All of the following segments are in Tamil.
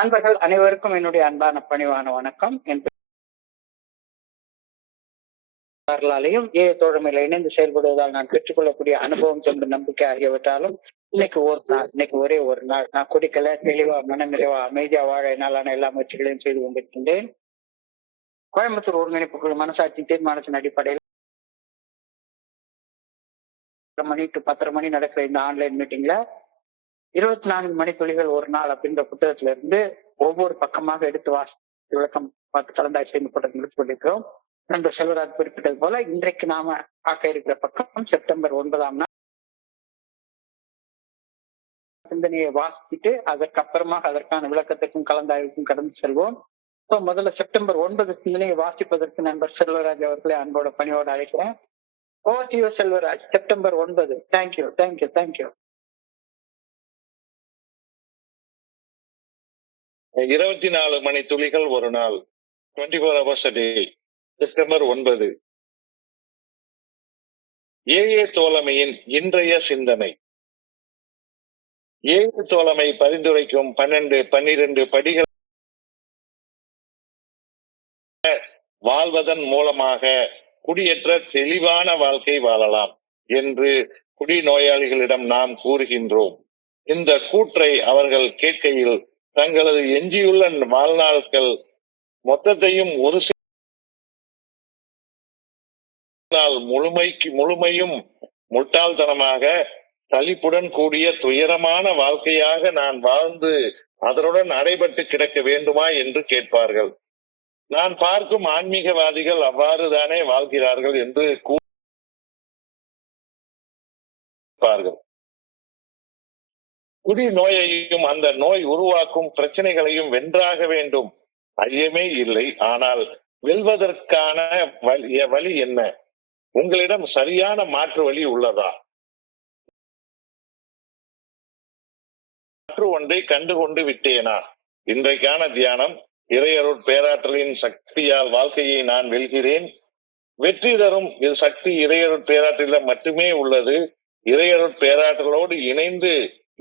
நண்பர்கள் அனைவருக்கும் என்னுடைய அன்பான பணிவான வணக்கம். என் பெயராலையும் தோழமையில இணைந்து செயல்படுவதால் நான் பெற்றுக்கொள்ளக்கூடிய அனுபவம், சொந்த நம்பிக்கை ஆகியவற்றாலும் இன்னைக்கு ஒரே ஒரு நாள் நான் குடிக்கல, தெளிவா, மன நிறைவா, அமைதியா வாழ என்னாலான எல்லா முயற்சிகளையும் செய்து கொண்டிருக்கின்றேன். கோயம்புத்தூர் ஒருங்கிணைப்பு குழு மனசாட்சி தீர்மானத்தின் அடிப்படையில் 10 மணி to 10:30 மணி நடக்கிற இந்த ஆன்லைன் மீட்டிங்ல 24 மணி துளிகள் ஒரு நாள் அப்படின்ற புத்தகத்துல இருந்து ஒவ்வொரு பக்கமாக எடுத்து விளக்கம் பார்த்து கலந்தாய்வு செய்யப்பட்டு முடித்து கொண்டிருக்கிறோம். நண்பர் செல்வராஜ் குறிப்பிட்டது போல இன்றைக்கு நாம பார்க்க இருக்கிற பக்கம் செப்டம்பர் 9ஆம் நாள் சிந்தனையை வாசிச்சுட்டு அதற்கப்புறமாக அதற்கான விளக்கத்திற்கும் கலந்தாய்வுக்கும் கடந்து செல்வோம். முதல்ல செப்டம்பர் 9 சிந்தனையை வாசிப்பதற்கு நண்பர் செல்வராஜ் அவர்களை அன்போட பணியோடு அழைக்கிறேன். செல்வராஜ், செப்டம்பர் 9. தேங்க்யூ. 24 மணி துளிகள் ஒரு நாள், 24 hours a day. செப்டம்பர் 9. தோழமையின் இன்றைய சிந்தனை. தோழமை பரிந்துரைக்கும் 12 படிகள் வாழ்வதன் மூலமாக குடியேற்ற தெளிவான வாழ்க்கை வாழலாம் என்று குடிநோயாளிகளிடம் நாம் கூறுகின்றோம். இந்த கூற்றை அவர்கள் கேட்கையில் தங்களது எஞ்சியுள்ள வாழ்நாட்கள் மொத்தத்தையும் ஒரு நாள் முழுமையும் முட்டாள்தனமாக சலிப்புடன் கூடிய துயரமான வாழ்க்கையாக நான் வாழ்ந்து அதனுடன் அடைபட்டு கிடக்க வேண்டுமா என்று கேட்பார்கள். நான் பார்க்கும் ஆன்மீகவாதிகள் அவ்வாறுதானே வாழ்கிறார்கள் என்று கூறுவார்கள். குடி நோயையும் அந்த நோய் உருவாக்கும் பிரச்சனைகளையும் வென்றாக வேண்டும், ஐயமே இல்லை. ஆனால் வெல்வதற்கான வழி என்ன? உங்களிடம் சரியான மாற்று வழி உள்ளதா? மாற்று ஒன்றை கண்டுகொண்டு விட்டேனா? இன்றைக்கான தியானம்: இறையருட் பேராற்றலின் சக்தியால் வாழ்க்கையை நான் வெல்கிறேன். வெற்றி தரும் இது சக்தி இறையருட் பேராற்றலில் மட்டுமே உள்ளது. இறையருட் பேராற்றலோடு இணைந்து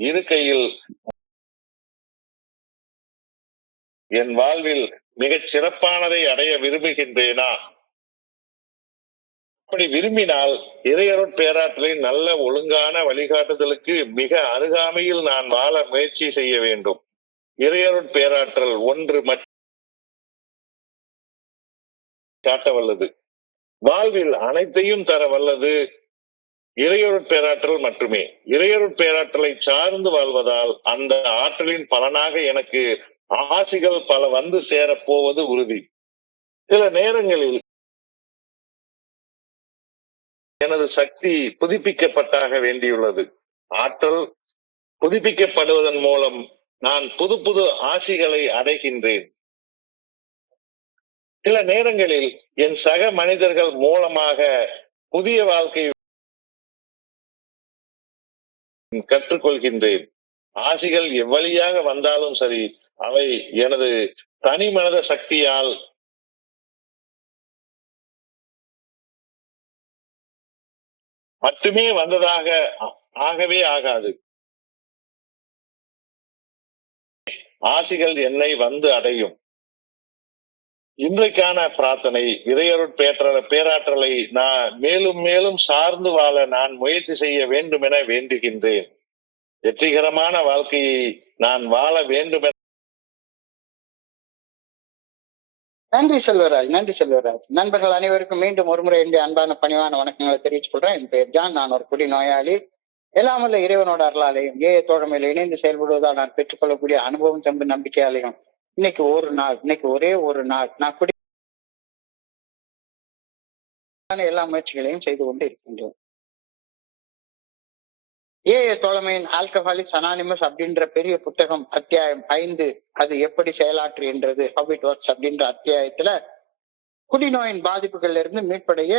இருக்கையில் என் வாழ்வில் மிகச் சிறப்பானதை அடைய விரும்புகின்றேனா? அப்படி விரும்பினால் இறையருட் பேராற்றலின் நல்ல ஒழுங்கான வழிகாட்டுதலுக்கு மிக அருகாமையில் நான் வாழ முயற்சி செய்ய வேண்டும். இறையருட் பேராற்றல் ஒன்று காட்ட வல்லது, வாழ்வில் அனைத்தையும் தர வல்லது இறையருட் பேராற்றல் மட்டுமே. இறையருட் பேராற்றலை சார்ந்து வாழ்வதால் அந்த ஆற்றலின் பலனாக எனக்கு ஆசிகள் பல வந்து சேரப்போவது உறுதி. சில நேரங்களில் எனது சக்தி புதுப்பிக்கப்பட்டாக வேண்டியுள்ளது. ஆற்றல் புதுப்பிக்கப்படுவதன் மூலம் நான் புது ஆசிகளை அடைகின்றேன். சில நேரங்களில் என் சக மனிதர்கள் மூலமாக புதிய வாழ்க்கை கற்றுக்கொள்கின்றேன். ஆசிகள் எவ்வழியாக வந்தாலும் சரி, அவை எனது தனி மனித சக்தியால் மட்டுமே வந்ததாக ஆகவே ஆகாது. ஆசிகள் என்னை வந்து அடையும். இன்றைக்கான பிரார்த்தனை: இறையருட் பேராற்றலை நான் மேலும் மேலும் சார்ந்து வாழ நான் முயற்சி செய்ய வேண்டும் என வேண்டுகின்றேன். வெற்றிகரமான வாழ்க்கையை நான் வாழ வேண்டும். நன்றி செல்வராஜ். நண்பர்கள் அனைவருக்கும் மீண்டும் ஒருமுறை என்னுடைய அன்பான பணிவான வணக்கங்களை தெரிவித்துக் கொள்றேன். என் பெயர் ஜான். நான் ஒரு குடி நோயாளி. எல்லாமல்ல இறைவனோட அருளாலையும் தோழமையில இணைந்து செயல்படுவதால் நான் பெற்றுக்கொள்ளக்கூடிய அனுபவம், தம்பு நம்பிக்கையாலையும் இன்னைக்கு ஒரே ஒரு நாள் நான் குடி எல்லா முயற்சிகளையும் செய்து கொண்டு இருக்கின்றோம். தோழமையின் ஆல்கஹாலிக்ஸ் அனானிமஸ் அப்படின்ற பெரிய புத்தகம் அத்தியாயம் 5, அது எப்படி செயலாற்றுகின்றது, ஹவ் இட் ஒர்க்ஸ் அப்படின்ற அத்தியாயத்துல குடிநோயின் பாதிப்புகள்ல இருந்து மீட்படைய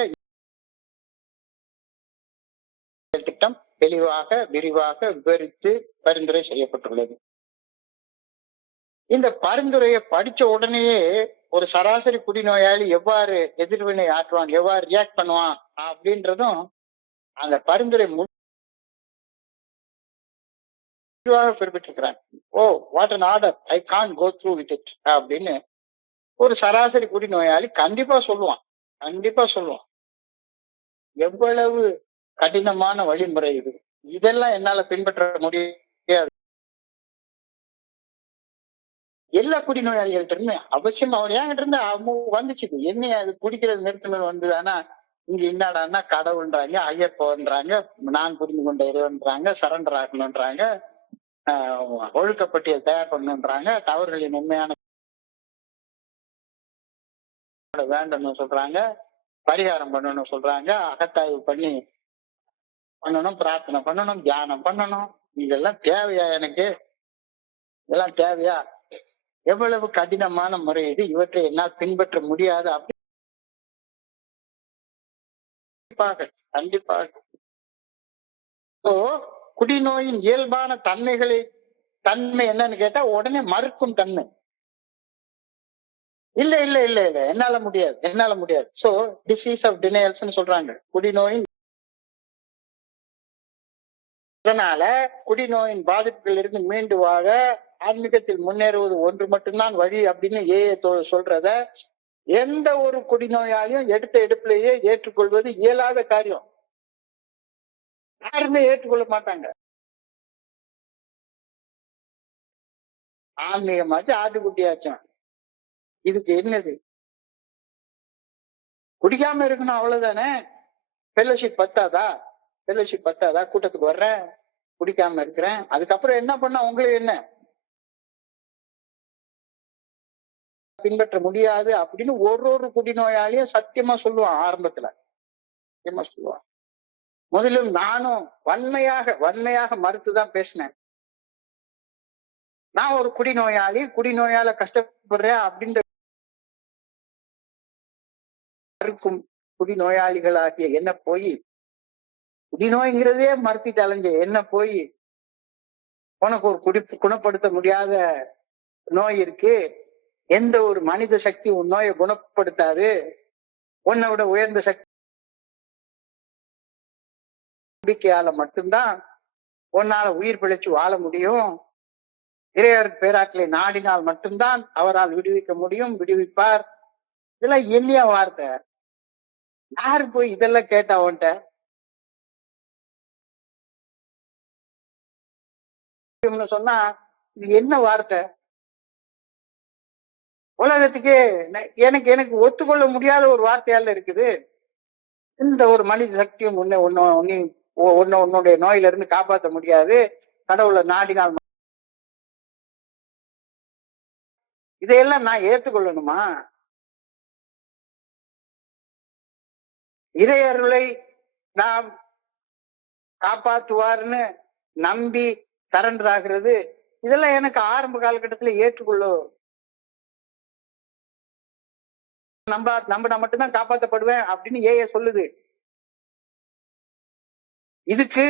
திட்டம் தெளிவாக விரிவாக விவரித்து பரிந்துரை செய்யப்பட்டுள்ளது. இந்த பரிந்துரையை படிச்ச உடனேயே ஒரு சராசரி குடிநோயாளி எவ்வாறு எதிர்வினை ஆற்றுவான், எவ்வாறு ரியாக்ட் பண்ணுவான் அப்படின்றதும் அந்த பரிந்துரை தெளிவாக குறிப்பிட்டிருக்கிறாங்க. Oh, what an order, I can go through with it அப்படின்னு ஒரு சராசரி குடிநோயாளி கண்டிப்பா சொல்லுவான். கண்டிப்பா சொல்லுவான். எவ்வளவு கடினமான வழிமுறை இது, இதெல்லாம் என்னால பின்பற்ற முடியாது. எல்லா குடிநோயாளிகள்ட்ட இருந்து அவசியம் அவர் என்கிட்ட இருந்து வந்துச்சு. என்ன அது குடிக்கிறது நிறுத்தணும் வந்ததுன்னா, இங்க என்னடான்னா கடவுள்ன்றாங்க, ஐயப்பன்றாங்க, நான் புரிந்து கொண்ட இறைவன்றாங்க, சரண்டர் ஆகணும்ன்றாங்க, ஒழுக்கப்பட்டியல் தயார் பண்ணணும்ன்றாங்க, தவறுகளின் உண்மையான வேண்டணும் சொல்றாங்க, பரிகாரம் பண்ணணும் சொல்றாங்க, அகத்தாய்வு பண்ணி பண்ணணும், பிரார்த்தனை பண்ணணும், தியானம் பண்ணணும். இதெல்லாம் தேவையா எனக்கு? இதெல்லாம் தேவையா? எவ்வளவு கடினமான முறை இது, இவற்றை என்னால் பின்பற்ற முடியாது. அப்படி கண்டிப்பாக. இப்போ குடிநோயின் இயல்பான தன்மை என்னன்னு கேட்டா உடனே மறுக்கும் தன்மை. இல்ல இல்ல இல்ல இல்ல என்னால முடியாது. சோ டிசீஸ் ஆஃப் டினையல்ஸ் சொல்றாங்க குடிநோயின். அதனால குடிநோயின் பாதிப்புகள் இருந்து மீண்டு வாழ ஆன்மீகத்தில் முன்னேறுவது ஒன்று மட்டும்தான் வழி அப்படின்னு சொல்றத எந்த ஒரு குடிநோயாளியும் எடுத்த எடுப்பிலேயே ஏற்றுக்கொள்வது இயலாத காரியம். யாருமே ஏற்றுக்கொள்ள மாட்டாங்க. ஆன்மீகமாச்சு ஆட்டுக்குட்டியாச்சும் இதுக்கு என்னது? குடிக்காம இருக்கணும், அவ்வளவுதானே. ஃபெல்லோஷிப் பத்தாதா? கூட்டத்துக்கு வர்றேன், குடிக்காம இருக்கிறேன், அதுக்கப்புறம் என்ன பண்ண உங்களுக்கு என்ன? பின்பற்ற முடியாது அப்படின்னு ஒரு குடிநோயாளியும் சத்தியமா சொல்லுவான். ஆரம்பத்துல சத்தியமா சொல்லுவான். முதலில் நானும் வன்மையாக மறுத்துதான் பேசினேன். நான் ஒரு குடிநோயால கஷ்டப்படுறேன் அப்படின்ற மறுக்கும் குடிநோயாளிகளாகிய என்ன போய் குடிநோய்ங்கிறதே மறுத்திட்டு அலைஞ்ச என்ன போய் உனக்கு ஒரு குணப்படுத்த முடியாத நோய் இருக்கு, எந்த ஒரு மனித சக்தி உன் நோயை குணப்படுத்தாது, உன்னை விட உயர்ந்த சக்தி நம்பிக்கையால மட்டும்தான் உன்னால உயிர் பிழைச்சு வாழ முடியும், இறையர் பேராற்றலை நாடினால் மட்டும்தான் அவரால் விடுவிக்க முடியும், விடுவிப்பார். இதெல்லாம் எண்ணிய வார்த்தை. யாரு போய் இதெல்லாம் கேட்டா உன்ட்ட? சொன்னா இது என்ன வார்த்தை? உலகத்துக்கே எனக்கு ஒத்துக்கொள்ள முடியாத ஒரு வார்த்தையால இருக்குது. இந்த ஒரு மனித சக்தியும் உன்னுடைய நோயில இருந்து காப்பாற்ற முடியாது, கடவுளை நாடினால். இதையெல்லாம் நான் ஏற்றுக்கொள்ளணுமா? இறையருளை நாம் காப்பாற்றுவார்னு நம்பி சரண்டர் ஆகிறது, இதெல்லாம் எனக்கு ஆரம்ப காலகட்டத்துல ஏற்றுக்கொள்ள நம்பினா மட்டும்தான் காப்பாற்றப்படுவேன் அப்படின்னு சொல்லுது. இதுக்கு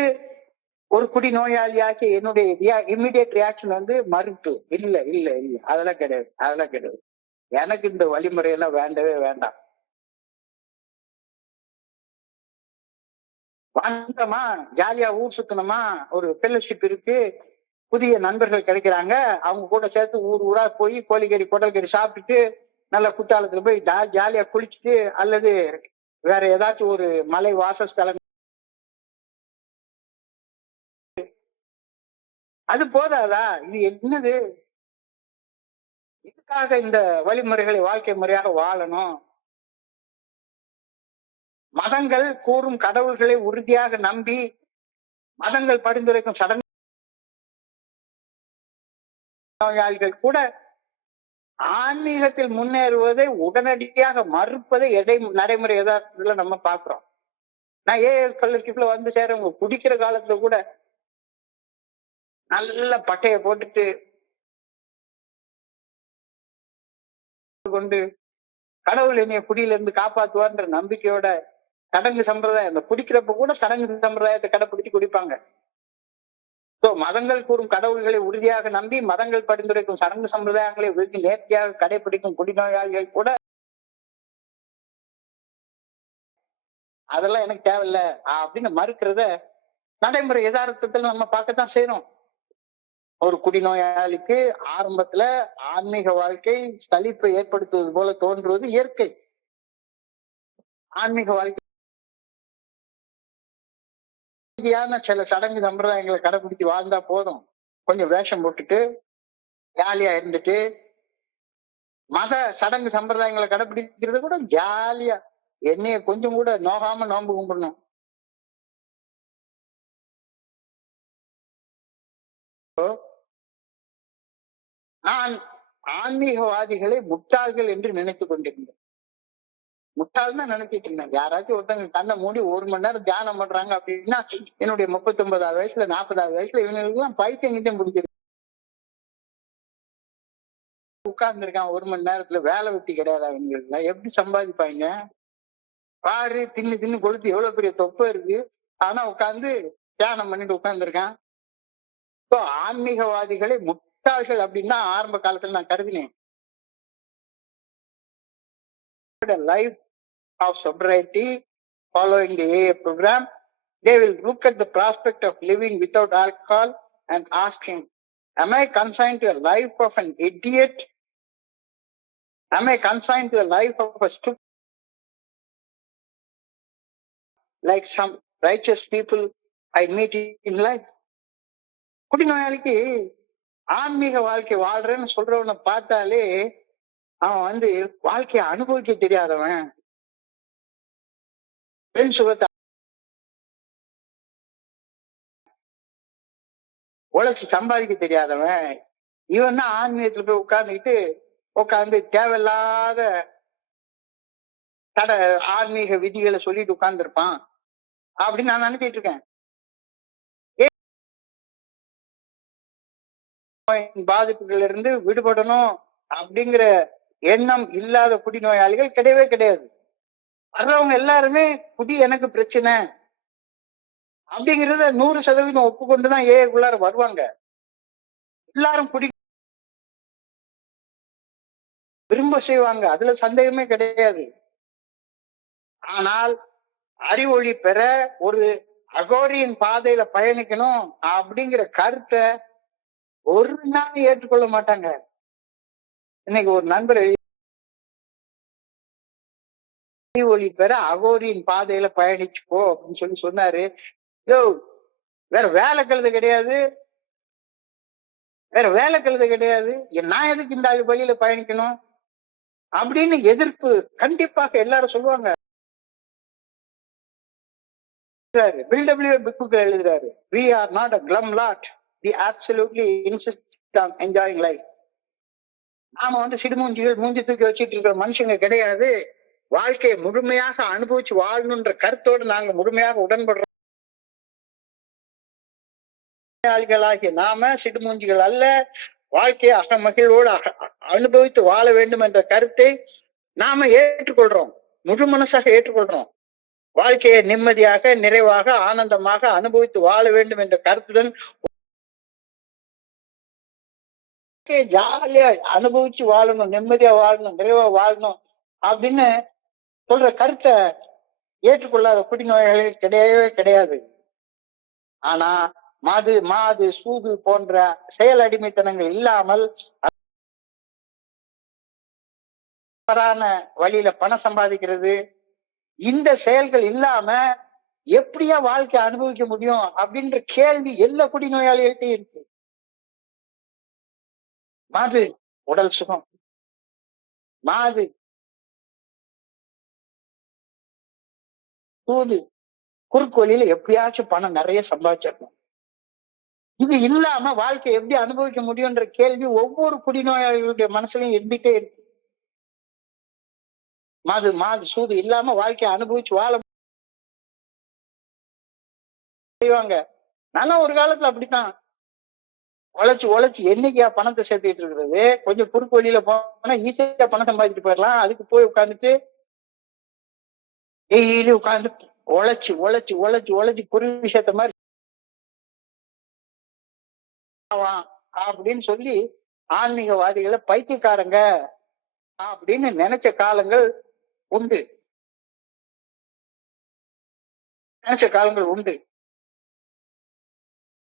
ஒரு குடிநோயாளியாகி என்னுடைய இம்மிடியட் ரியாக்ஷன் மறுப்பு. இல்ல இல்ல இல்ல அதெல்லாம் கிடையாது. எனக்கு இந்த வழிமுறையெல்லாம் வேண்டவே வேண்டாம். வந்தோமா, ஜாலியா ஊர் சுத்தணுமா, ஒரு ஃபெல்லோஷிப் இருக்கு, புதிய நண்பர்கள் கிடைக்கிறாங்க, அவங்க கூட சேர்த்து ஊர் ஊரா போய் கோழிக்கறி குடல்கறி சாப்பிட்டுட்டு நல்ல குத்தாலத்துல போய் ஜாலியா குளிச்சுட்டு அல்லது வேற ஏதாச்சும் ஒரு மலை வாசஸ்தலம், அது போதாதா? இது என்னது? இதுக்காக இந்த வழிமுறைகளை வாழ்க்கை முறையாக வாழணும்? மதங்கள் கூறும் கடவுள்களை உறுதியாக நம்பி மதங்கள் பரிந்துரைக்கும் சடங்கு நோயாளிகள் கூட ஆன்மீகத்தில் முன்னேறுவதை உடனடியாக மறுப்பதை நடைமுறை யதார்த்தத்துல நம்ம பாக்குறோம். நான் ஸ்காலர்ஷிப்ல சேரவங்க குடிக்கிற காலத்துல கூட நல்ல பட்டைய போட்டுட்டு கொண்டு கடவுள் என்னைய குடியில இருந்து காப்பாத்துவார்ன்ற நம்பிக்கையோட சடங்கு சம்பிரதாயம், அந்த குடிக்கிறப்ப கூட சடங்கு சம்பிரதாயத்தை கடைப்பிடிச்சு குடிப்பாங்க. மதங்கள் கூறும் கடவுள்களை உறுதியாக நம்பி மதங்கள் பரிந்துரைக்கும் சடங்கு சம்பிரதாயங்களை வெகு நேர்த்தியாக கடைபிடிக்கும் குடிநோயாளிகள் கூட அதெல்லாம் எனக்கு தேவையில்ல அப்படின்னு மறுக்கிறத நடைமுறை யதார்த்தத்தில் நம்ம பார்க்கத்தான் செய்யறோம். ஒரு குடிநோயாளிக்கு ஆரம்பத்துல ஆன்மீக வாழ்க்கை சலிப்பை ஏற்படுத்துவது போல தோன்றுவது இயற்கை. ஆன்மீக வாழ்க்கையான சில சடங்கு சம்பிரதாயங்களை கடைபிடித்து வாழ்ந்தா போதும். கொஞ்சம் வேஷம் போட்டுட்டு ஜாலியா இருந்துட்டு மத சடங்கு சம்பிரதாயங்களை கடைபிடிக்கிறது கூட ஜாலியா என்னைய கொஞ்சம் கூட நோகாம நோன்பு கும்பிடணும். நான் ஆன்மீகவாதிகளை முட்டாள்கள் என்று நினைத்துக் கொண்டிருந்தேன். முட்டாள் தான் நினைச்சிட்டு இருந்தேன். யாராச்சும் ஒருத்தங்க கண்ணை மூடி 1 மணி நேரம் தியானம் பண்றாங்க அப்படின்னா என்னுடைய 39வது வயசுல 40வது வயசுல இவங்களுக்கு எல்லாம் பைத்தியம் கிட்டம் பிடிச்சிருக்கு. உட்கார்ந்து இருக்கான் 1 மணி நேரத்துல வேலை வெட்டி கிடையாது அவங்களுக்கு. எப்படி சம்பாதிப்பாங்க பாரு? தின்னு தின்னு கொளுத்து எவ்வளவு பெரிய தொப்பை இருக்கு. ஆனா உட்கார்ந்து தியானம் பண்ணிட்டு உட்கார்ந்து இருக்கான். இப்போ ஆன்மீகவாதிகளை முட்டாள்கள் அப்படின்னா ஆரம்ப காலத்துல நான் கருதினேன். Life of sobriety following the AA program, they will look at the prospect of living without alcohol and ask him, am I consigned to a life of an idiot? Am I consigned to a life of a stupid like some righteous people I meet in life? குடிநோயாளிக்கு ஆன்மீக வாழ்க்கை வாழ்றேன்னு சொல்றவனை பார்த்தாலே அவன் வாழ்க்கையை அனுபவிக்க தெரியாதவன், பெண் சுகத்தை உழைச்சு சம்பாதிக்க தெரியாதவன், இவன் தான் ஆன்மீகத்துல போய் உட்கார்ந்து தேவையில்லாத ஆன்மீக விதிகளை சொல்லிட்டு உட்கார்ந்து இருப்பான் அப்படின்னு நான் நினைச்சிட்டு இருக்கேன். பாதிப்புகள் இருந்து விடுபடணும் அப்படிங்கிற எண்ணம் இல்லாத குடிநோயாளிகள் கிடையவே கிடையாது. வர்றவங்க எல்லாருமே குடி எனக்கு பிரச்சனை அப்படிங்கறத 100% ஒப்புக்கொண்டுதான் ஏக்குள்ளார வருவாங்க. எல்லாரும் குடி விரும்ப செய்வாங்க, அதுல சந்தேகமே கிடையாது. ஆனால் அறிவொளி பெற ஒரு அகோரியின் பாதையில பயணிக்கணும் அப்படிங்கிற கருத்தை ஒரு நாள் ஏற்றுக்கொள்ள மாட்டாங்க. இன்னைக்கு ஒரு நண்பர் அறிவொளி பெற அகோரியின் பாதையில பயணிச்சு போ அப்படின்னு சொன்னாரு. வேற வேலை கழுது கிடையாது, நான் எதுக்கு இந்த வழியில பயணிக்கணும் அப்படின்னு எதிர்ப்பு கண்டிப்பாக எல்லாரும் சொல்லுவாங்க. எழுதுறாரு, we are not a glum lot, we absolutely insist on enjoying life. நாம சிடுமூஞ்சிகள் மூஞ்சி தூக்கி வச்சிட்டு இருக்கிற மனுஷங்க கிடையாது. வாழ்க்கையை முழுமையாக அனுபவிச்சு வாழணுன்ற கருத்தோடு நாங்க முழுமையாக உடன்படுறோம். நாம சிடுமூஞ்சிகள் அல்ல, வாழ்க்கையை அகமகிழ்வோடு அனுபவித்து வாழ வேண்டும் என்ற கருத்தை நாம ஏற்றுக்கொள்றோம், முழு மனசாக ஏற்றுக்கொள்றோம். வாழ்க்கையை நிம்மதியாக நிறைவாக ஆனந்தமாக அனுபவித்து வாழ வேண்டும் என்ற கருத்துடன் ஜாலியா அனுபவிச்சு வாழணும், நிம்மதியா வாழணும், நிறைவா வாழணும் அப்படின்னு சொல்ற கருத்தை ஏற்றுக்கொள்ளாத குடிநோயாளிகள் கிடையவே கிடையாது. ஆனா மாது சூது போன்ற செயல் அடிமைத்தனங்கள் இல்லாமல் வழியில பணம் சம்பாதிக்கிறது, இந்த செயல்கள் இல்லாம எப்படியா வாழ்க்கையை அனுபவிக்க முடியும் அப்படின்ற கேள்வி எல்லா குடிநோயாளிகள்கிட்டையும் இருக்கு. மாது உடல் சுகம், மாது சூது, குறுக்கு வழியில எப்படியாச்சும் பணம் நிறைய சம்பாதிச்சிடணும். இது இல்லாம வாழ்க்கை எப்படி அனுபவிக்க முடியும்ன்ற கேள்வி ஒவ்வொரு குடிநோயாளிகளுடைய மனசுலயும் இருந்துட்டே இருக்கு. மாது சூது இல்லாம வாழ்க்கையை அனுபவிச்சு வாழ செய்வாங்க. நல்லா ஒரு காலத்துல அப்படித்தான் உழைச்சு என்னைக்கா பணத்தை சேர்த்துட்டு இருக்கிறது. கொஞ்சம் குறுக்கு வழியில போனா ஈஸியா பணம் சம்பாதிச்சுட்டு போயிடலாம். அதுக்கு போய் உட்காந்துட்டு டெய்லி உட்காந்து உழைச்சு குருவி சேர்த்த மாதிரி அப்படின்னு சொல்லி ஆன்மீகவாதிகளை பைத்தியக்காரங்க அப்படின்னு நினைச்ச காலங்கள் உண்டு.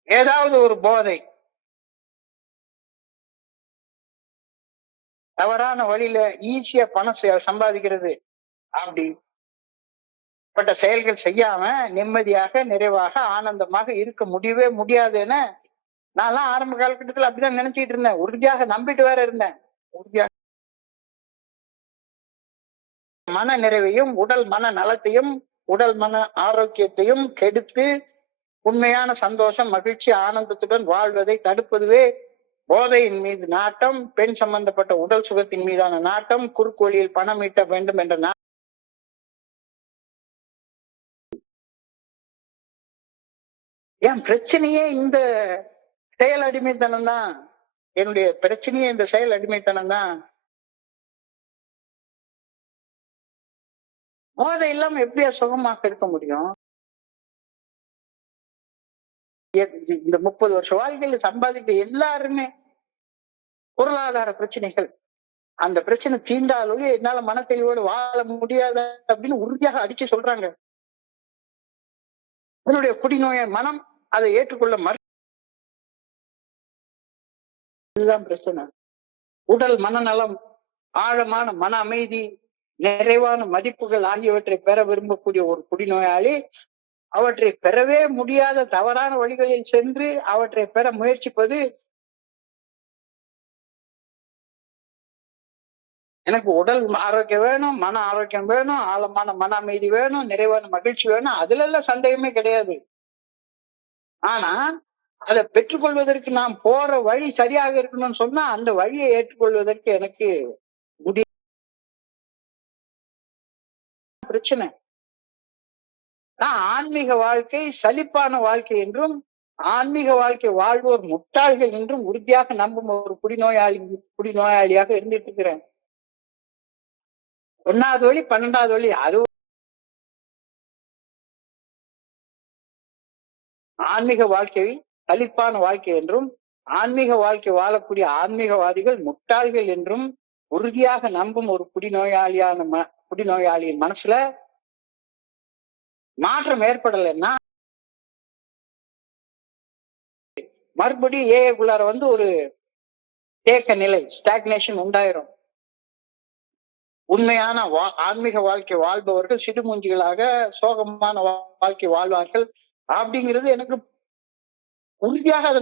ஏதாவது ஒரு போதை தவறான வழியில ஈஸியா பணம் சம்பாதிக்கிறது அப்படிப்பட்ட செயல்கள் செய்யாம நிம்மதியாக நிறைவாக ஆனந்தமாக இருக்க முடியவே முடியாதுன்னு நான்லாம் ஆரம்ப காலகட்டத்துல அப்படிதான் நினைச்சிட்டு இருந்தேன். உறுதியாக நம்பிட்டு வேற இருந்தேன். உறுதியாக மன நிறைவையும் உடல் மன நலத்தையும் உடல் மன ஆரோக்கியத்தையும் கெடுத்து உண்மையான சந்தோஷம் மகிழ்ச்சி ஆனந்தத்துடன் வாழ்வதை தடுப்பதுவே போதையின் மீது நாட்டம், பெண் சம்பந்தப்பட்ட உடல் சுகத்தின் மீதான நாட்டம், குறுக்கு வழியில் பணம் ஈட்ட வேண்டும் என்ற என் பிரச்சனையே இந்த செயல் அடிமைத்தனம் தான். என்னுடைய பிரச்சனையே இந்த செயல் அடிமைத்தனம் தான். போதை இல்லாம எப்படியா சுகமாக இருக்க முடியும்? இந்த 30 வருஷ வாழ்க்கையில சம்பாதிக்க எல்லாருமே பொருளாதார பிரச்சனைகள். அந்த பிரச்சனை தீண்டாலும் என்னால மனத்தெளிவோடு வாழ முடியாத அப்படின்னு உறுதியாக அடிச்சு சொல்றாங்க. என்னுடைய குடிநோயை மனம் அதை ஏற்றுக்கொள்ள இதுதான் பிரச்சனை. உடல் மனநலம், ஆழமான மன அமைதி, நிறைவான மதிப்புகள் ஆகியவற்றை பெற விரும்பக்கூடிய ஒரு குடிநோயாளி அவற்றை பெறவே முடியாத தவறான வழிகளில் சென்று அவற்றை பெற முயற்சிப்பது எனக்கு உடல் ஆரோக்கியம் வேணும், மன ஆரோக்கியம் வேணும், ஆழமான மன அமைதி வேணும், நிறைவான மகிழ்ச்சி வேணும், அதுல எல்லாம் சந்தேகமே கிடையாது. ஆனா அதை பெற்றுக்கொள்வதற்கு நாம் போற வழி சரியாக இருக்கணும்னு சொன்னா அந்த வழியை ஏற்றுக்கொள்வதற்கு எனக்கு பிரச்சனை. ஆன்மீக வாழ்க்கை சலிப்பான வாழ்க்கை என்றும் ஆன்மீக வாழ்க்கை வாழ்வோர் முட்டாள்கள் என்றும் உறுதியாக நம்பும் ஒரு குடிநோயாளியாக இருந்துட்டு இருக்கிறேன். 1வது வழி 12வது வழி அது ஆன்மீக வாழ்க்கை சலிப்பான வாழ்க்கை என்றும் ஆன்மீக வாழ்க்கை வாழக்கூடிய ஆன்மீகவாதிகள் முட்டாள்கள் என்றும் உறுதியாக நம்பும் ஒரு குடிநோயாளியின் மனசுல மாற்றம் ஏற்படலைன்னா மறுபடியும் ஏக்குள்ளார வந்து ஒரு தேக்க நிலை, ஸ்டாக்னேஷன் உண்டாயிரும். உண்மையான ஆன்மீக வாழ்க்கை வாழ்பவர்கள் சிடுமூஞ்சிகளாக சோகமான வாழ்க்கை வாழ்வார்கள் அப்படிங்கிறது எனக்கு உறுதியாக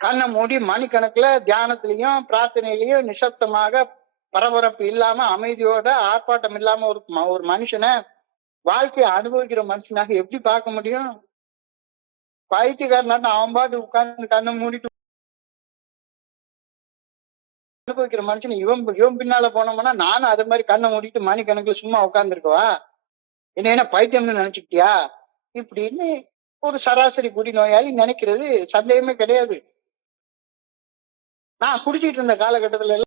கண்ணை மூடி மணிக்கணக்குல தியானத்திலையும் பிரார்த்தனையிலையும் நிசப்தமாக பரபரப்பு இல்லாம அமைதியோட ஆர்ப்பாட்டம் இல்லாம ஒரு மனுஷனை வாழ்க்கையை அனுபவிக்கிற மனுஷனாக எப்படி பார்க்க முடியும்? பைத்தியக்காரனாட்ட அவன் பாட்டு உட்கார்ந்து கண்ணை மூடிட்டு அனுபவிக்கிற மனுஷன் இவன் பின்னால போனோம்னா நானும் அது மாதிரி கண்ணை மூடிட்டு மணிக்கணக்குல சும்மா உட்கார்ந்துருக்கவா? என்ன பைத்தியம்னு நினைச்சுக்கிட்டியா? இப்படின்னு ஒரு சராசரி குடிநோயாளி நினைக்கிறது சந்தேகமே கிடையாது. நான் குடிச்சிட்டு இருந்த காலகட்டத்துல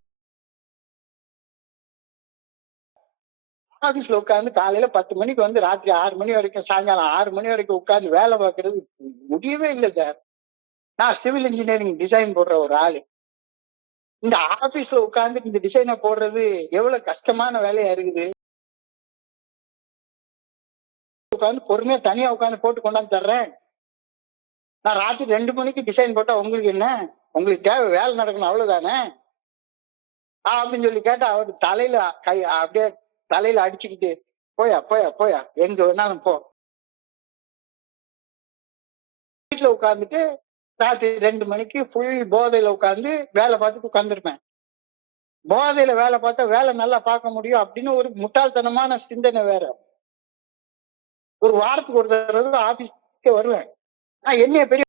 ஆபீஸ்ல உட்கார்ந்து காலையில 10 மணிக்கு வந்து ராத்திரி 6 மணி வரைக்கும் சாயங்காலம் 6 மணி வரைக்கும் உட்கார்ந்து வேலை பார்க்கறது முடியவே இல்லை சார். நான் சிவில் இன்ஜினியரிங் டிசைன் போடுற ஒரு ஆளு. இந்த ஆபீஸ்ல உட்கார்ந்து இந்த டிசைனை போடுறது எவ்வளவு கஷ்டமான வேலையா இருக்குது. உட்காந்து பொறுமையா தனியா உட்காந்து போட்டு கொண்டாந்து தர்றேன். நான் ராத்திரி 2 மணிக்கு டிசைன் போட்டா உங்களுக்கு என்ன? உங்களுக்கு தேவை வேலை நடக்கணும் அவ்வளவுதானே அப்படின்னு சொல்லி கேட்டா அவர் தலையில அப்படியே தலையில அடிச்சுக்கிட்டு போயா போயா போயா எங்க வேணாலும் போ. வீட்டுல உட்காந்துட்டு ராத்திரி 2 மணிக்கு ஃபுல் போதையில உட்காந்து வேலை பார்த்துட்டு உட்காந்துருப்பேன். போதையில வேலை பார்த்தா வேலை நல்லா பார்க்க முடியும் அப்படின்னு ஒரு முட்டாள்தனமான சிந்தனை வேற. ஒரு வாரத்துக்கு ஒரு தடவை ஆபீஸ்க்கு வருவேன். நான் என்னைய பெரிய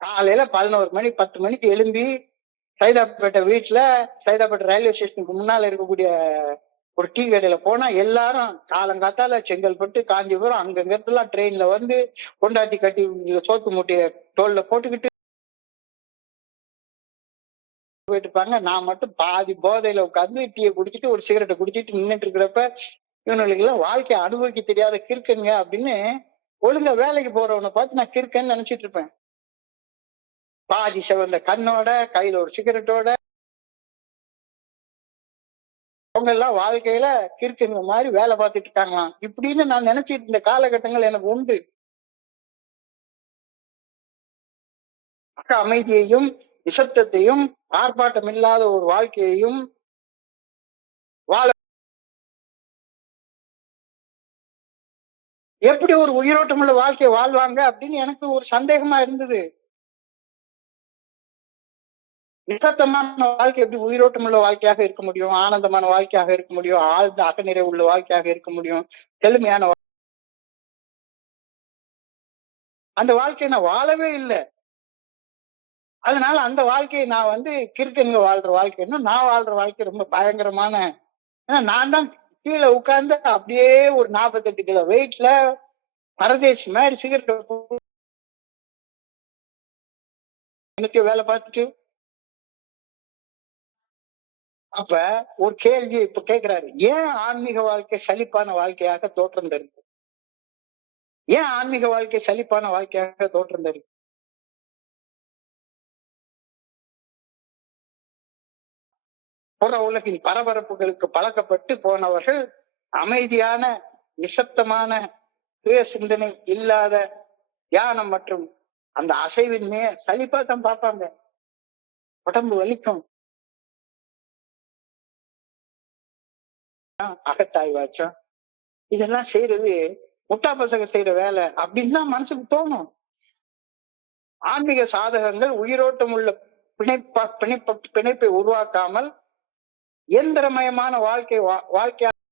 காலையில 11 மணி 10 மணிக்கு எழும்பி சைதாப்பேட்டை வீட்டுல சைதாப்பேட்டை ரயில்வே ஸ்டேஷனுக்கு முன்னால இருக்கக்கூடிய ஒரு டீ கடையில போனா எல்லாரும் காலங்காத்தால செங்கல்பட்டு காஞ்சிபுரம் அங்கங்கெல்லாம் ட்ரெயின்ல வந்து கொண்டாட்டி கட்டி சோத்து மூட்டைய தோல்ல போட்டுக்கிட்டு போயிட்டு இருப்பாங்க. நான் மட்டும் பாதி போதையில உட்காந்து டீயை குடிச்சிட்டு ஒரு சிகரெட்டை குடிச்சிட்டு நின்றுட்டு இருக்கிறப்ப இவனுக்கு எல்லாம் வாழ்க்கையை அனுபவிக்க தெரியாத கிறுக்கனுங்க அப்படின்னு ஒழுங்கா வேலைக்கு போறவனை பார்த்து நான் கிறுக்கன்னு நினைச்சிட்டு இருப்பேன். பாதி செவந்த கண்ணோட கையில ஒரு சிகரெட்டோட அவங்க எல்லாம் வாழ்க்கையில கிறுக்குங்க மாதிரி வேலை பார்த்துட்டு இருக்காங்களாம் இப்படின்னு நான் நினைச்சிட்டு இருந்த காலகட்டங்கள் எனக்கு உண்டு. அமைதியையும் நிசப்தத்தையும் ஆர்ப்பாட்டம் இல்லாத ஒரு வாழ்க்கையையும் வாழ எப்படி ஒரு உயிரோட்டமுள்ள வாழ்க்கையை வாழ்வாங்க அப்படின்னு எனக்கு ஒரு சந்தேகமா இருந்தது. நிசப்தமான வாழ்க்கை எப்படி உயிரோட்டமுள்ள வாழ்க்கையாக இருக்க முடியும்? ஆனந்தமான வாழ்க்கையாக இருக்க முடியும்? ஆழ்ந்த அகநிறை உள்ள வாழ்க்கையாக இருக்க முடியும்? எளிமையான அந்த வாழ்க்கையை நான் வாழவே இல்லை. அதனால அந்த வாழ்க்கையை நான் கிறுக்கன்க வாழ்ற வாழ்க்கைன்னா நான் வாழ்ற வாழ்க்கை ரொம்ப பயங்கரமான. ஏன்னா நான் தான் கீழே உட்கார்ந்து அப்படியே ஒரு 48 கிலோ வெயிட்ல பரதேசி மாதிரி சிகரெட் எனக்கு வேலை பார்த்துட்டு அப்ப ஒரு கேள்வி இப்ப கேட்கிறாரு, ஏன் ஆன்மீக வாழ்க்கை சலிப்பான வாழ்க்கையாக தோற்றம் தருது? ஏன் ஆன்மீக வாழ்க்கை சலிப்பான வாழ்க்கையாக தோற்றம் தருது? புற உலகின் பரபரப்புகளுக்கு பழக்கப்பட்டு போனவர்கள் அமைதியான நிசப்தமான சுய சிந்தனை இல்லாத தியானம் மற்றும் அந்த அசைவின்மைய சலிப்பா தான் பார்ப்பாங்க. உடம்பு வலிக்கும், அகத்தாய்வாச்சும் இதெல்லாம் செய்யறது முட்டா பசங்க செய்யற வேலை அப்படின்னு தான் மனசுக்கு தோணும். ஆன்மீக சாதகங்கள் உயிரோட்டம் உள்ள பிணைப்பை உருவாக்காமல் இயந்திரமயமான வாழ்க்கையாகவும்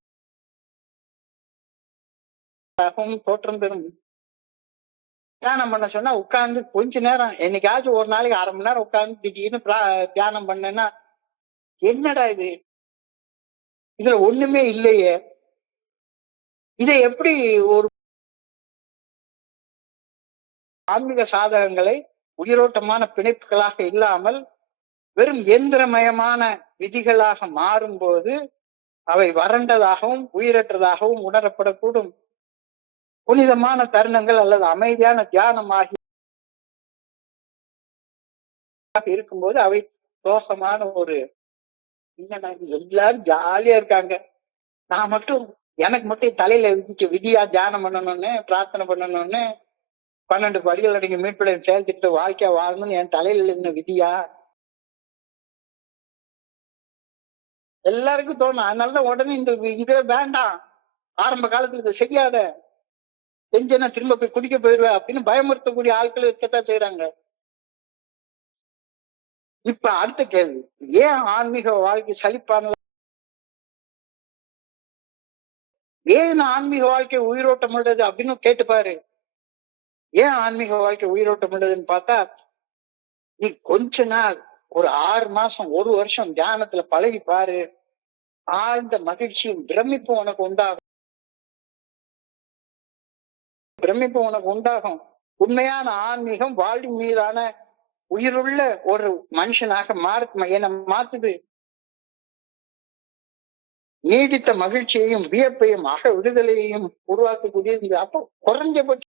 தோற்றம் தரும். தியானம் பண்ண சொன்னா உட்கார்ந்து கொஞ்ச நேரம் என்னைக்காச்சும் ஒரு நாளைக்கு 1/2 மணி நேரம் உட்கார்ந்து திடீர்னு தியானம் பண்ணேன்னா என்னடா இது, இதுல ஒண்ணுமே இல்லையே, இதை எப்படி ஒரு ஆன்மீக சாதகங்களை உயிரோட்டமான பிணைப்புகளாக இல்லாமல் வெறும் இயந்திரமயமான விதிகளாக மாறும்போது அவை வறண்டதாகவும் உயிரற்றதாகவும் உணரப்படக்கூடும். புனிதமான தருணங்கள் அல்லது அமைதியான தியானமாகி இருக்கும்போது அவை சோகமான ஒரு எல்லாரும் ஜாலியா இருக்காங்க, நான் மட்டும் எனக்கு மட்டும் தலையில விதிக்க விதியா தியானம் பண்ணணும்னு பிரார்த்தனை பண்ணணும்னு 12 படிகள் அடங்கி மீட்புடைய செயல் திட்டத்தை வாழ்க்கையா வாழணும்னு என் தலையில எழுதின விதியா எல்லாருக்கும் தோணும். அதனாலதான் உடனே இந்த இதுவே வேண்டாம், ஆரம்ப காலத்துல இதை செய்யாத, செஞ்சேன்னா திரும்ப போய் குடிக்க போயிருவேன் அப்படின்னு பயமுறுத்தக்கூடிய ஆட்கள் இருக்கத்தான் செய்யறாங்க. இப்ப அடுத்த கேள்வி, ஏன் ஆன்மீக வாழ்க்கை சலிப்பானது? ஏன் ஆன்மீக வாழ்க்கை உயிரோட்டம் உள்ளது அப்படின்னு கேட்டுப்பாரு. ஏன் ஆன்மீக வாழ்க்கை உயிரோட்டம் உள்ளதுன்னு பார்த்தா, நீ கொஞ்ச நாள் ஒரு 6 மாசம் 1 வருஷம் தியானத்துல பழகி பாரு, ஆழ்ந்த மகிழ்ச்சியும் பிரமிப்பும் உனக்கு உண்டாகும். உண்மையான ஆன்மீகம் வாழ்வின் மீதான உயிருள்ள ஒரு மனுஷனாக என்னை மாத்துது. நீடித்த மகிழ்ச்சியையும் வியப்பையும் அக விடுதலையையும் உருவாக்கக்கூடிய அப்போ குறைஞ்சபட்ச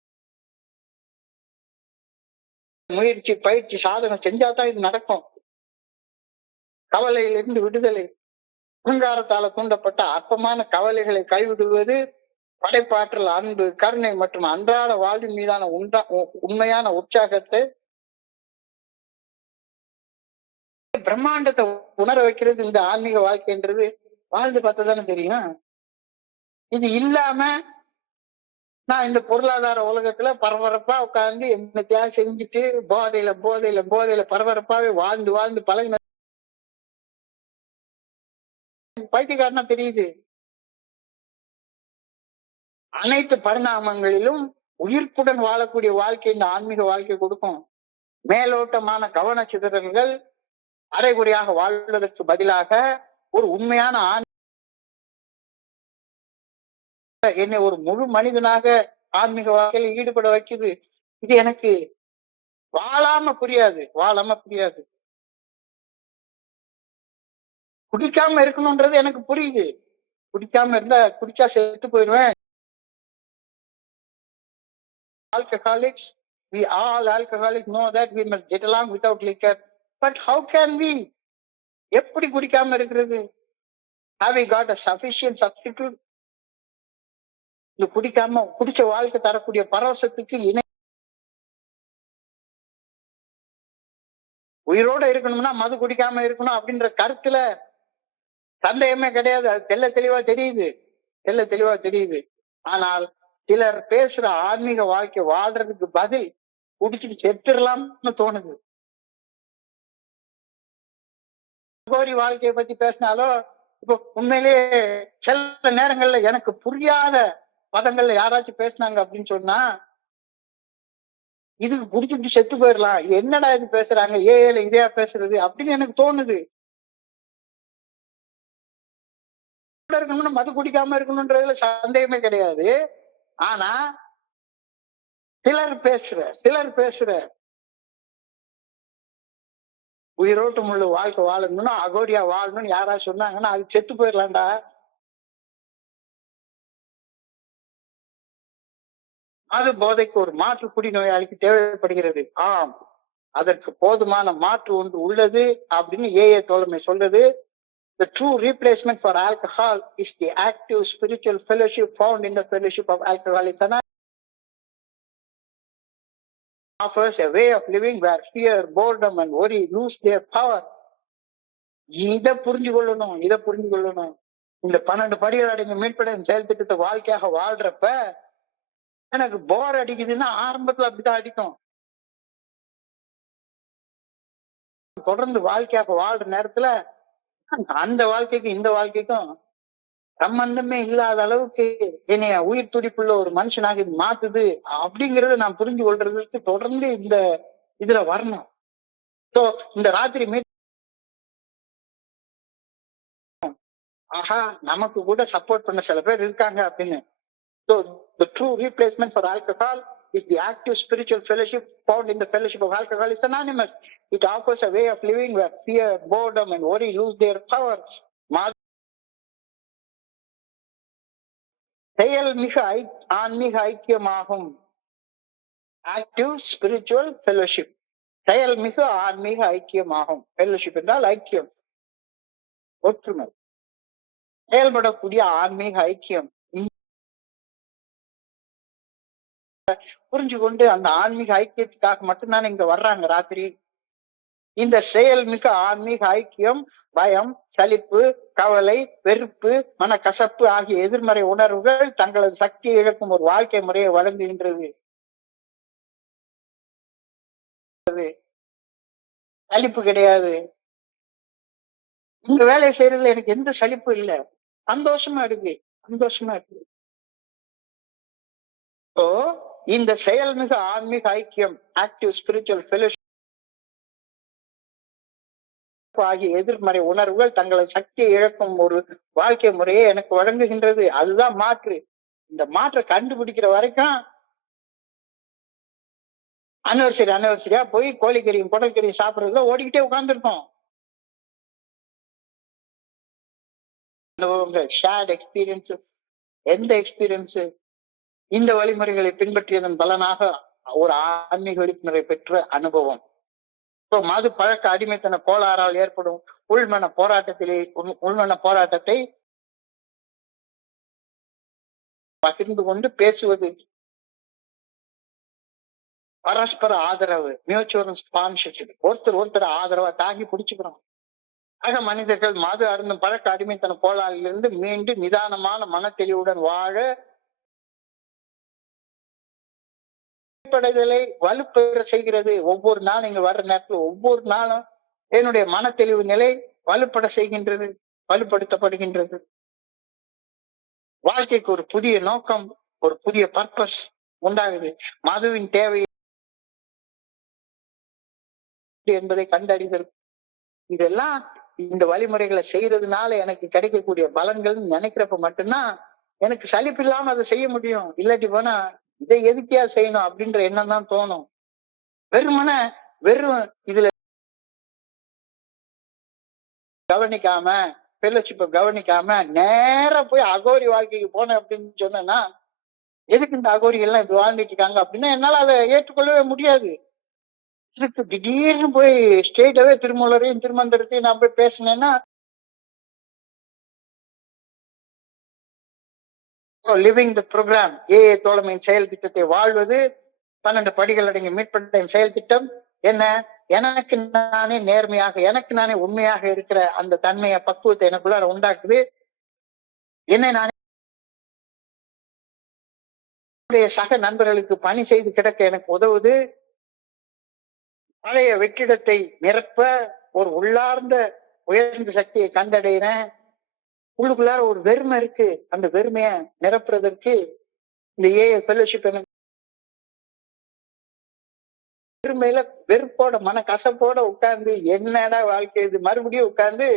முயற்சி பயிற்சி சாதனை செஞ்சாதான் இது நடக்கும். கவலையிலிருந்து விடுதலை, அகங்காரத்தால தூண்டப்பட்ட அற்பமான கவலைகளை கைவிடுவது, படைப்பாற்றல், அன்பு, கருணை மற்றும் அன்றாட வாழ்வின் மீதான உண்மையான உற்சாகத்தை பிரம்மாண்டத்தை உணர வைக்கிறது இந்த ஆன்மீக வாழ்க்கைன்றது வாழ்ந்து பார்த்ததானே தெரியும். இது இல்லாம நான் இந்த பொருளாதார உலகத்துல பரபரப்பா உட்கார்ந்து என்னத்தையா செஞ்சுட்டு போதையில பரபரப்பாவே வாழ்ந்து பழகின பைத்தியக்காரனா தெரியுது. அனைத்து பரிணாமங்களிலும் உயிர்ப்புடன் வாழக்கூடிய வாழ்க்கை இந்த ஆன்மீக வாழ்க்கை கொடுக்கும். மேலோட்டமான கவன சிதறல்கள் அரைகுறையாக வாழ்வதற்கு பதிலாக ஒரு உண்மையான என்னை ஒரு முழு மனிதனாக ஆன்மீக வாழ்க்கையில் ஈடுபட வைக்குது. இது எனக்கு வாழாம புரியாது. குடிக்காம இருக்கணும்ன்றது எனக்கு புரியுது. குடிக்காம இருந்தா குடிச்சா செத்து போயிடுவேன். Alcoholics, we all alcoholics know that we must get along without liquor. But how can we? எப்படி குடிக்காம இருக்கிறது? Have we got a sufficient substitute? குடிக்காம குடிச்ச வாழ்க்கை தரக்கூடிய பரவசத்துக்கு இணை உயிரோட இருக்கணும்னா மது குடிக்காம இருக்கணும் அப்படின்ற கருத்துல சந்தேகமே கிடையாது. அது தெள்ள தெளிவா தெரியுது, தெள்ள தெளிவா தெரியுது. ஆனால் சிலர் பேசுற ஆன்மீக வாழ்க்கை வாழ்றதுக்கு பதில் குடிச்சிட்டு செத்துடலாம்னு தோணுது. கோரி வாழ்க்கையை பத்தி பேசினாலோ, இப்போ உண்மையிலேயே சில நேரங்கள்ல எனக்கு புரியாத பதங்கள்ல யாராச்சும் பேசினாங்க அப்படின்னு சொன்னா, இதுக்கு குடிச்சுட்டு செத்து போயிடலாம், இது என்னடா இது பேசுறாங்க, ஏல இதையா பேசுறது அப்படின்னு எனக்கு தோணுது. இருக்கணும்னு மது குடிக்காம இருக்கணும்ன்றதுல சந்தேகமே கிடையாது. ஆனா சிலர் பேசுற உயிரோட்டம் உள்ள வாழ்க்கை வாழணும்னா அகோரியா வாழணும்னு யாராவது சொன்னாங்கன்னா அது செத்து போயிடலாம்டா. அது போதைக்கு ஒரு மாற்று குடிநோயாளிக்கு தேவைப்படுகிறது. ஆம், அதற்கு போதுமான மாற்று ஒன்று உள்ளது அப்படின்னு ஏஏ தோழமை சொல்றது. The true replacement for alcohol is the active spiritual fellowship found in the fellowship of Alcoholics Anonymous. Offers a way of living where fear, boredom and worry lose their power. இதை புரிஞ்சு கொள்ளணும். இந்த 12 படிகள் அடங்கிய மீட்படையும் செயல் திட்டத்தை வாழ்க்கையாக வாழ்றப்ப எனக்கு போர் அடிக்குதுன்னா ஆரம்பத்துல அப்படித்தான் அடிக்கும். தொடர்ந்து வாழ்க்கையாக வாழ்ற நேரத்துல அந்த வாழ்க்கைக்கும் இந்த வாழ்க்கைக்கும் சம்பந்தமே இல்லாத அளவுக்கு என்னைய உயிர் துடிப்புள்ள ஒரு மனுஷனாக இது மாத்துது அப்படிங்கறத நான் புரிஞ்சு கொள்றதுக்கு தொடர்ந்து இந்த இதுல வரணும். சோ இந்த ராத்திரி ஆஹா நமக்கு கூட சப்போர்ட் பண்ண சில பேர் இருக்காங்க அப்படின்னு. So the true replacement for alcohol is the active spiritual fellowship found in the fellowship of Alcoholics Anonymous. It offers a way of living where fear, boredom and worry lose their power. செயல் மிக ஆன்மீக ஐக்கியமாகும். Active spiritual fellowship. செயல் மிக ஆன்மீக ஐக்கியமாகும். ஃபெலோஷிப் என்றால் ஐக்கியம், ஒற்றுமை, செயல்படக்கூடிய ஆன்மீக ஐக்கியம். புரிஞ்சு கொண்டு அந்த ஆன்மீக ஐக்கியத்துக்காக மட்டும்தானே இங்க வர்றாங்க ராத்திரி. இந்த செயல் மிக ஆன்மீக ஐக்கியம் பயம், சலிப்பு, கவலை, வெறுப்பு, மனக்கசப்பு ஆகிய எதிர்மறை உணர்வுகள் தங்களது சக்தியை இழக்கும் ஒரு வாழ்க்கை முறையை வழங்குகின்றது. சலிப்பு கிடையாது. இந்த வேலையை செய்யறதுல எனக்கு எந்த சலிப்பு இல்ல, சந்தோஷமா இருக்கு. இந்த செயல்மிகு ஆன்மீக ஐக்கியம் ஆக்டிவ் ஸ்பிரிச்சுவல் ஃபெலோஷிப் ஆகிய எதிர்மறை உணர்வுகள் தங்களது சக்தியை இழக்கும் ஒரு வாழ்க்கை முறையை எனக்கு வழங்குகின்றது. அதுதான் மாற்று. இந்த மாற்றை கண்டுபிடிக்கிற வரைக்கும் அனிவர்சரியா போய் கோழிக்கறியும் குடல்கறியும் சாப்பிடுறதுல ஓடிக்கிட்டே உட்கார்ந்துருக்கோம். அனுபவங்கள், ஷேர்ட் எக்ஸ்பீரியன்ஸ், எந்த எக்ஸ்பீரியன்ஸ் இந்த வழிமுறைகளை பின்பற்றியதன் பலனாக ஒரு ஆன்மீக விழிப்புணர்வை பெற்ற அனுபவம். மது பழக்க அடிமைத்தன கோளாறால் ஏற்படும் உள்மன போராட்டத்தை பகிர்ந்து கொண்டு பேசுவது, பரஸ்பர ஆதரவு, மியூச்சுவல் ஸ்பான்சர்ஷிப், ஒருத்தர் ஆதரவா தாங்கி பிடிச்சுக்கிறோம். ஆக மனிதர்கள் மது அருந்தும் பழக்க அடிமைத்தன கோளாறிலிருந்து மீண்டு நிதானமான மன தெளிவுடன் வாழ படைதலை வலுப்பெற செய்கிறது. ஒவ்வொரு நாளும் இங்க வர்ற நேரத்துல ஒவ்வொரு நாளும் என்னுடைய மன தெளிவு நிலை வலுப்பட செய்கின்றது, வலுப்படுத்தப்படுகின்றது. வாழ்க்கைக்கு ஒரு புதிய நோக்கம், ஒரு புதிய பர்பஸ் உண்டாகுது. மதுவின் தேவை என்பதை கண்டறிதல், இதெல்லாம் இந்த வழிமுறைகளை செய்யறதுனால எனக்கு கிடைக்கக்கூடிய பலன்கள் நினைக்கிறப்ப மட்டும்தான் எனக்கு சலிப்பு இல்லாம அதை செய்ய முடியும். இல்லாட்டி போனா இதை எதுக்கியா செய்யணும் அப்படின்ற எண்ணம் தான் தோணும். வெறும் இதுல கவனிக்காம ஃபெலோஷிப்பை கவனிக்காம நேரா போய் அகோரி வாழ்க்கைக்கு போனேன் அப்படின்னு சொன்னா, எதுக்கு இந்த அகோரிகள் எல்லாம் இப்படி வாழ்ந்துட்டு இருக்காங்க அப்படின்னா என்னால அதை ஏற்றுக்கொள்ளவே முடியாது. திடீர்னு போய் ஸ்டேட்டாவே திருமூலரையும் திருமந்திரத்தையும் நான் போய் பேசினேன்னா, லிவிங் தி ப்ரோக்ராம் ஏஏ தோழமையின் செயல் திட்டத்தை வாழ்வது, 12 படிகள் அடங்கிய மீட்படையும் செயல் திட்டம் என்ன? எனக்கு நானே நேர்மையாக, எனக்கு நானே உண்மையாக இருக்கிற அந்த தன்மையை, பக்குவத்தை எனக்குள்ளார உண்டாக்குது. என்னை நானே சக நண்பர்களுக்கு பணி செய்து கிடக்க எனக்கு உதவுது. பழைய வெற்றிடத்தை நிரப்ப ஒரு உள்ளார்ந்த உயர்ந்த சக்தியை கண்டடைகிறேன். உள்ளுக்குள்ளார ஒரு வெறுமை இருக்கு. அந்த வெறுமையை நிரப்புறதற்கு இந்த ஏஏ ஃபெலோஷிப் எனக்கு வெறுமையில வெறுப்போட மன கசப்போட உட்கார்ந்து என்னடா வாழ்க்கை இது, மறுபடியும் உட்கார்ந்து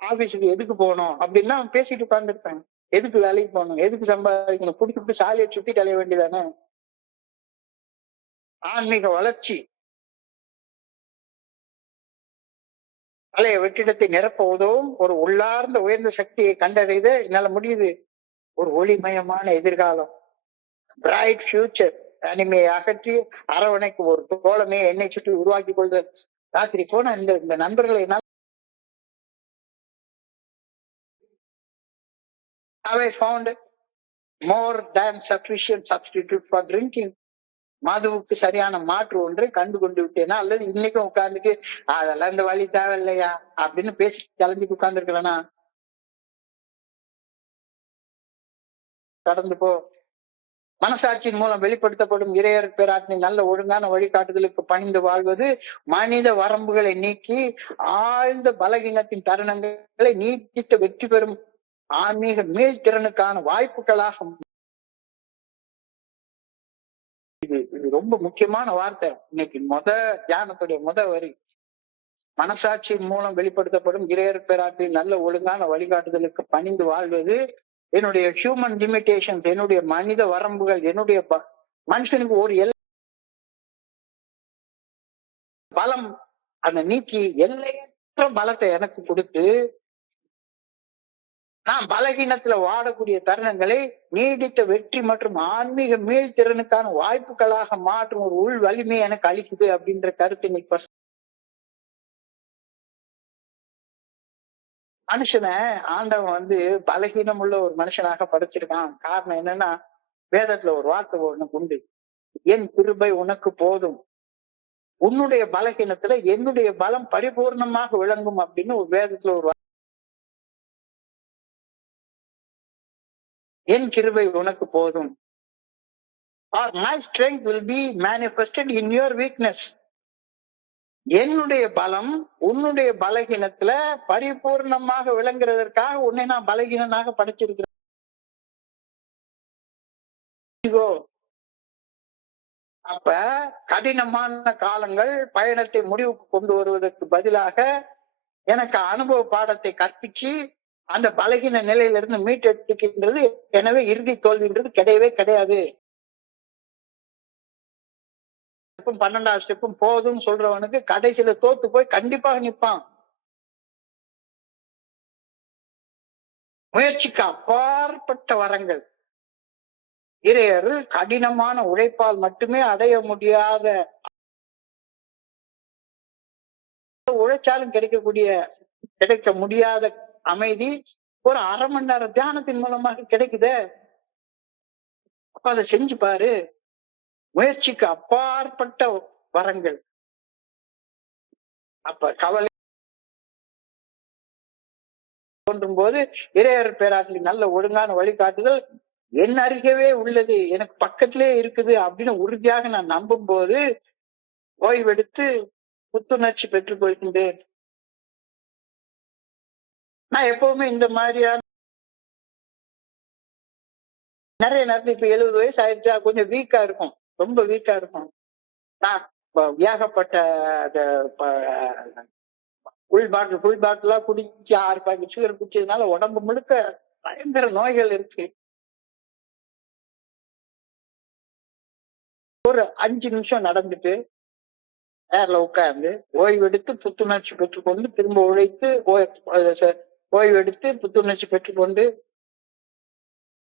ஆபீஸுக்கு எதுக்கு போகணும் அப்படின்னா பேசிட்டு உட்கார்ந்துருப்பேன். எதுக்கு வேலைக்கு போகணும், எதுக்கு சம்பாதிக்கணும், புடிச்சு சாலையை சுத்திட்டு அலைய வேண்டியதானே. ஆன்மீக வளர்ச்சி பழைய வெற்றிடத்தை நிரப்ப உதவும் ஒரு உள்ளார்ந்த உயர்ந்த சக்தியை கண்டடைத என்னால முடியுது. ஒரு ஒளிமயமான எதிர்காலம், பிரைட் ஃபியூச்சர், தனிமையை அகற்றி அரவணைக்கு ஒரு தோழமையை என்னை சுற்றி உருவாக்கி கொள்தல். ராத்திரி போன இந்த நண்பர்களை என்னால் I found more than sufficient substitute for drinking. மதுவுக்கு சரியான மாற்று ஒன்றை கண்டு கொண்டு விட்டேனா, அல்லது இன்னைக்கும் உட்கார்ந்துட்டு அதெல்லாம் இந்த வழி தேவையில்லையா அப்படின்னு பேசி கிளம்பிட்டு உட்கார்ந்து இருக்கிறேனா? கடந்து போ. மனசாட்சியின் மூலம் வெளிப்படுத்தப்படும் இறையர் பேராற்றின் நல்ல ஒழுங்கான வழிகாட்டுதலுக்கு பணிந்து வாழ்வது மனித வரம்புகளை நீக்கி ஆழ்ந்த பலகீனத்தின் தருணங்களை நீட்டித்த வெற்றி பெறும் ஆன்மீக மீள்திறனுக்கான வாய்ப்புகளாக. இது ரொம்ப முக்கியமான வார்த்தை. இன்னைக்கு தியானத்துடைய வரி, மனசாட்சியின் மூலம் வெளிப்படுத்தப்படும் இறையர் பேராற்றின் நல்ல ஒழுங்கான வழிகாட்டுதலுக்கு பணிந்து வாழ்வது என்னுடைய ஹியூமன் லிமிடேஷன்ஸ், என்னுடைய மனித வரம்புகள், என்னுடைய மனுஷனுக்கு ஒரு பலம் அந்த நீக்கி எல்லையற்ற பலத்தை எனக்கு கொடுத்து நான் பலகீனத்துல வாடக்கூடிய தருணங்களை நீடித்த வெற்றி மற்றும் ஆன்மீக மீள்திறனுக்கான வாய்ப்புகளாக மாற்றும் ஒரு உள் வலிமை எனக்கு அளிக்குது அப்படின்ற கருத்து இன்னைக்கு மனுஷனை ஆண்டவன் பலகீனம் உள்ள ஒரு மனுஷனாக படைச்சிருக்கான். காரணம் என்னன்னா, வேதத்துல ஒரு வார்த்தை ஒண்ணு உண்டு, என் கிருபை உனக்கு போதும், உன்னுடைய பலகீனத்துல என்னுடைய பலம் பரிபூர்ணமாக விளங்கும் அப்படின்னு ஒரு வேதத்துல ஒரு என் கிருபை உனக்கு போதும், or my strength will be manifested in your weakness. என்னுடைய பலம் உன்னுடைய பலகீனத்துல பரிபூர்ணமாக விளங்குறதற்காக உன்னை நான் பலகீனனாக படைச்சிருக்கிறேன். அப்ப கடினமான காலங்கள் பயணத்தை முடிவுக்கு கொண்டு வருவதற்கு பதிலாக எனக்கு அனுபவ பாடத்தை கற்பிச்சு அந்த பலகீன நிலையிலிருந்து மீட்டெடுக்கின்றது. எனவே இறுதி தோல்வின்றது கிடையவே கிடையாது. 12வது ஸ்டெப்பும் போதும் சொல்றவனுக்கு கடைசியில தோத்து போய் கண்டிப்பாக நிற்பான். முயற்சிக்கு அப்பாற்பட்ட வரங்கள் இறையர் கடினமான உழைப்பால் மட்டுமே அடைய முடியாத, உழைச்சாலும் கிடைக்க முடியாத அமைதி ஒரு அரை மணி நேர தியானத்தின் மூலமாக கிடைக்குதே. அப்ப அதை செஞ்சு பாரு. முயற்சிக்கு அப்பாற்பட்ட வரங்கள். அப்ப கவலை தோன்றும் போது இறையர் பேராற்றில் நல்ல ஒழுங்கான வழிகாட்டுதல் என் அருகவே உள்ளது, எனக்கு பக்கத்திலே இருக்குது அப்படின்னு உறுதியாக நான் நம்பும் போது ஓய்வெடுத்து புத்துணர்ச்சி பெற்று போகின்றேன். நான் எப்பவுமே இந்த மாதிரியான நிறைய நேரத்தில் இப்ப 70 வயசு ஆயிடுச்சா, கொஞ்சம் வீக்கா இருக்கும், ரொம்ப வீக்கா இருக்கும். நான் ஏகப்பட்ட ஃபுல் பாட்டிலா குடிச்சு 6 பாக்கெட் சுகர் குடிச்சதுனால உடம்பு முழுக்க பயங்கர நோய்கள் இருக்கு. ஒரு 5 நிமிஷம் நடந்துட்டு நேரில் உட்கார்ந்து ஓய்வெடுத்து புத்துணர்ச்சி பெற்றுக்கொண்டு திரும்ப உழைத்து ஓய்வெடுத்து புத்துணர்ச்சி பெற்றுக்கொண்டு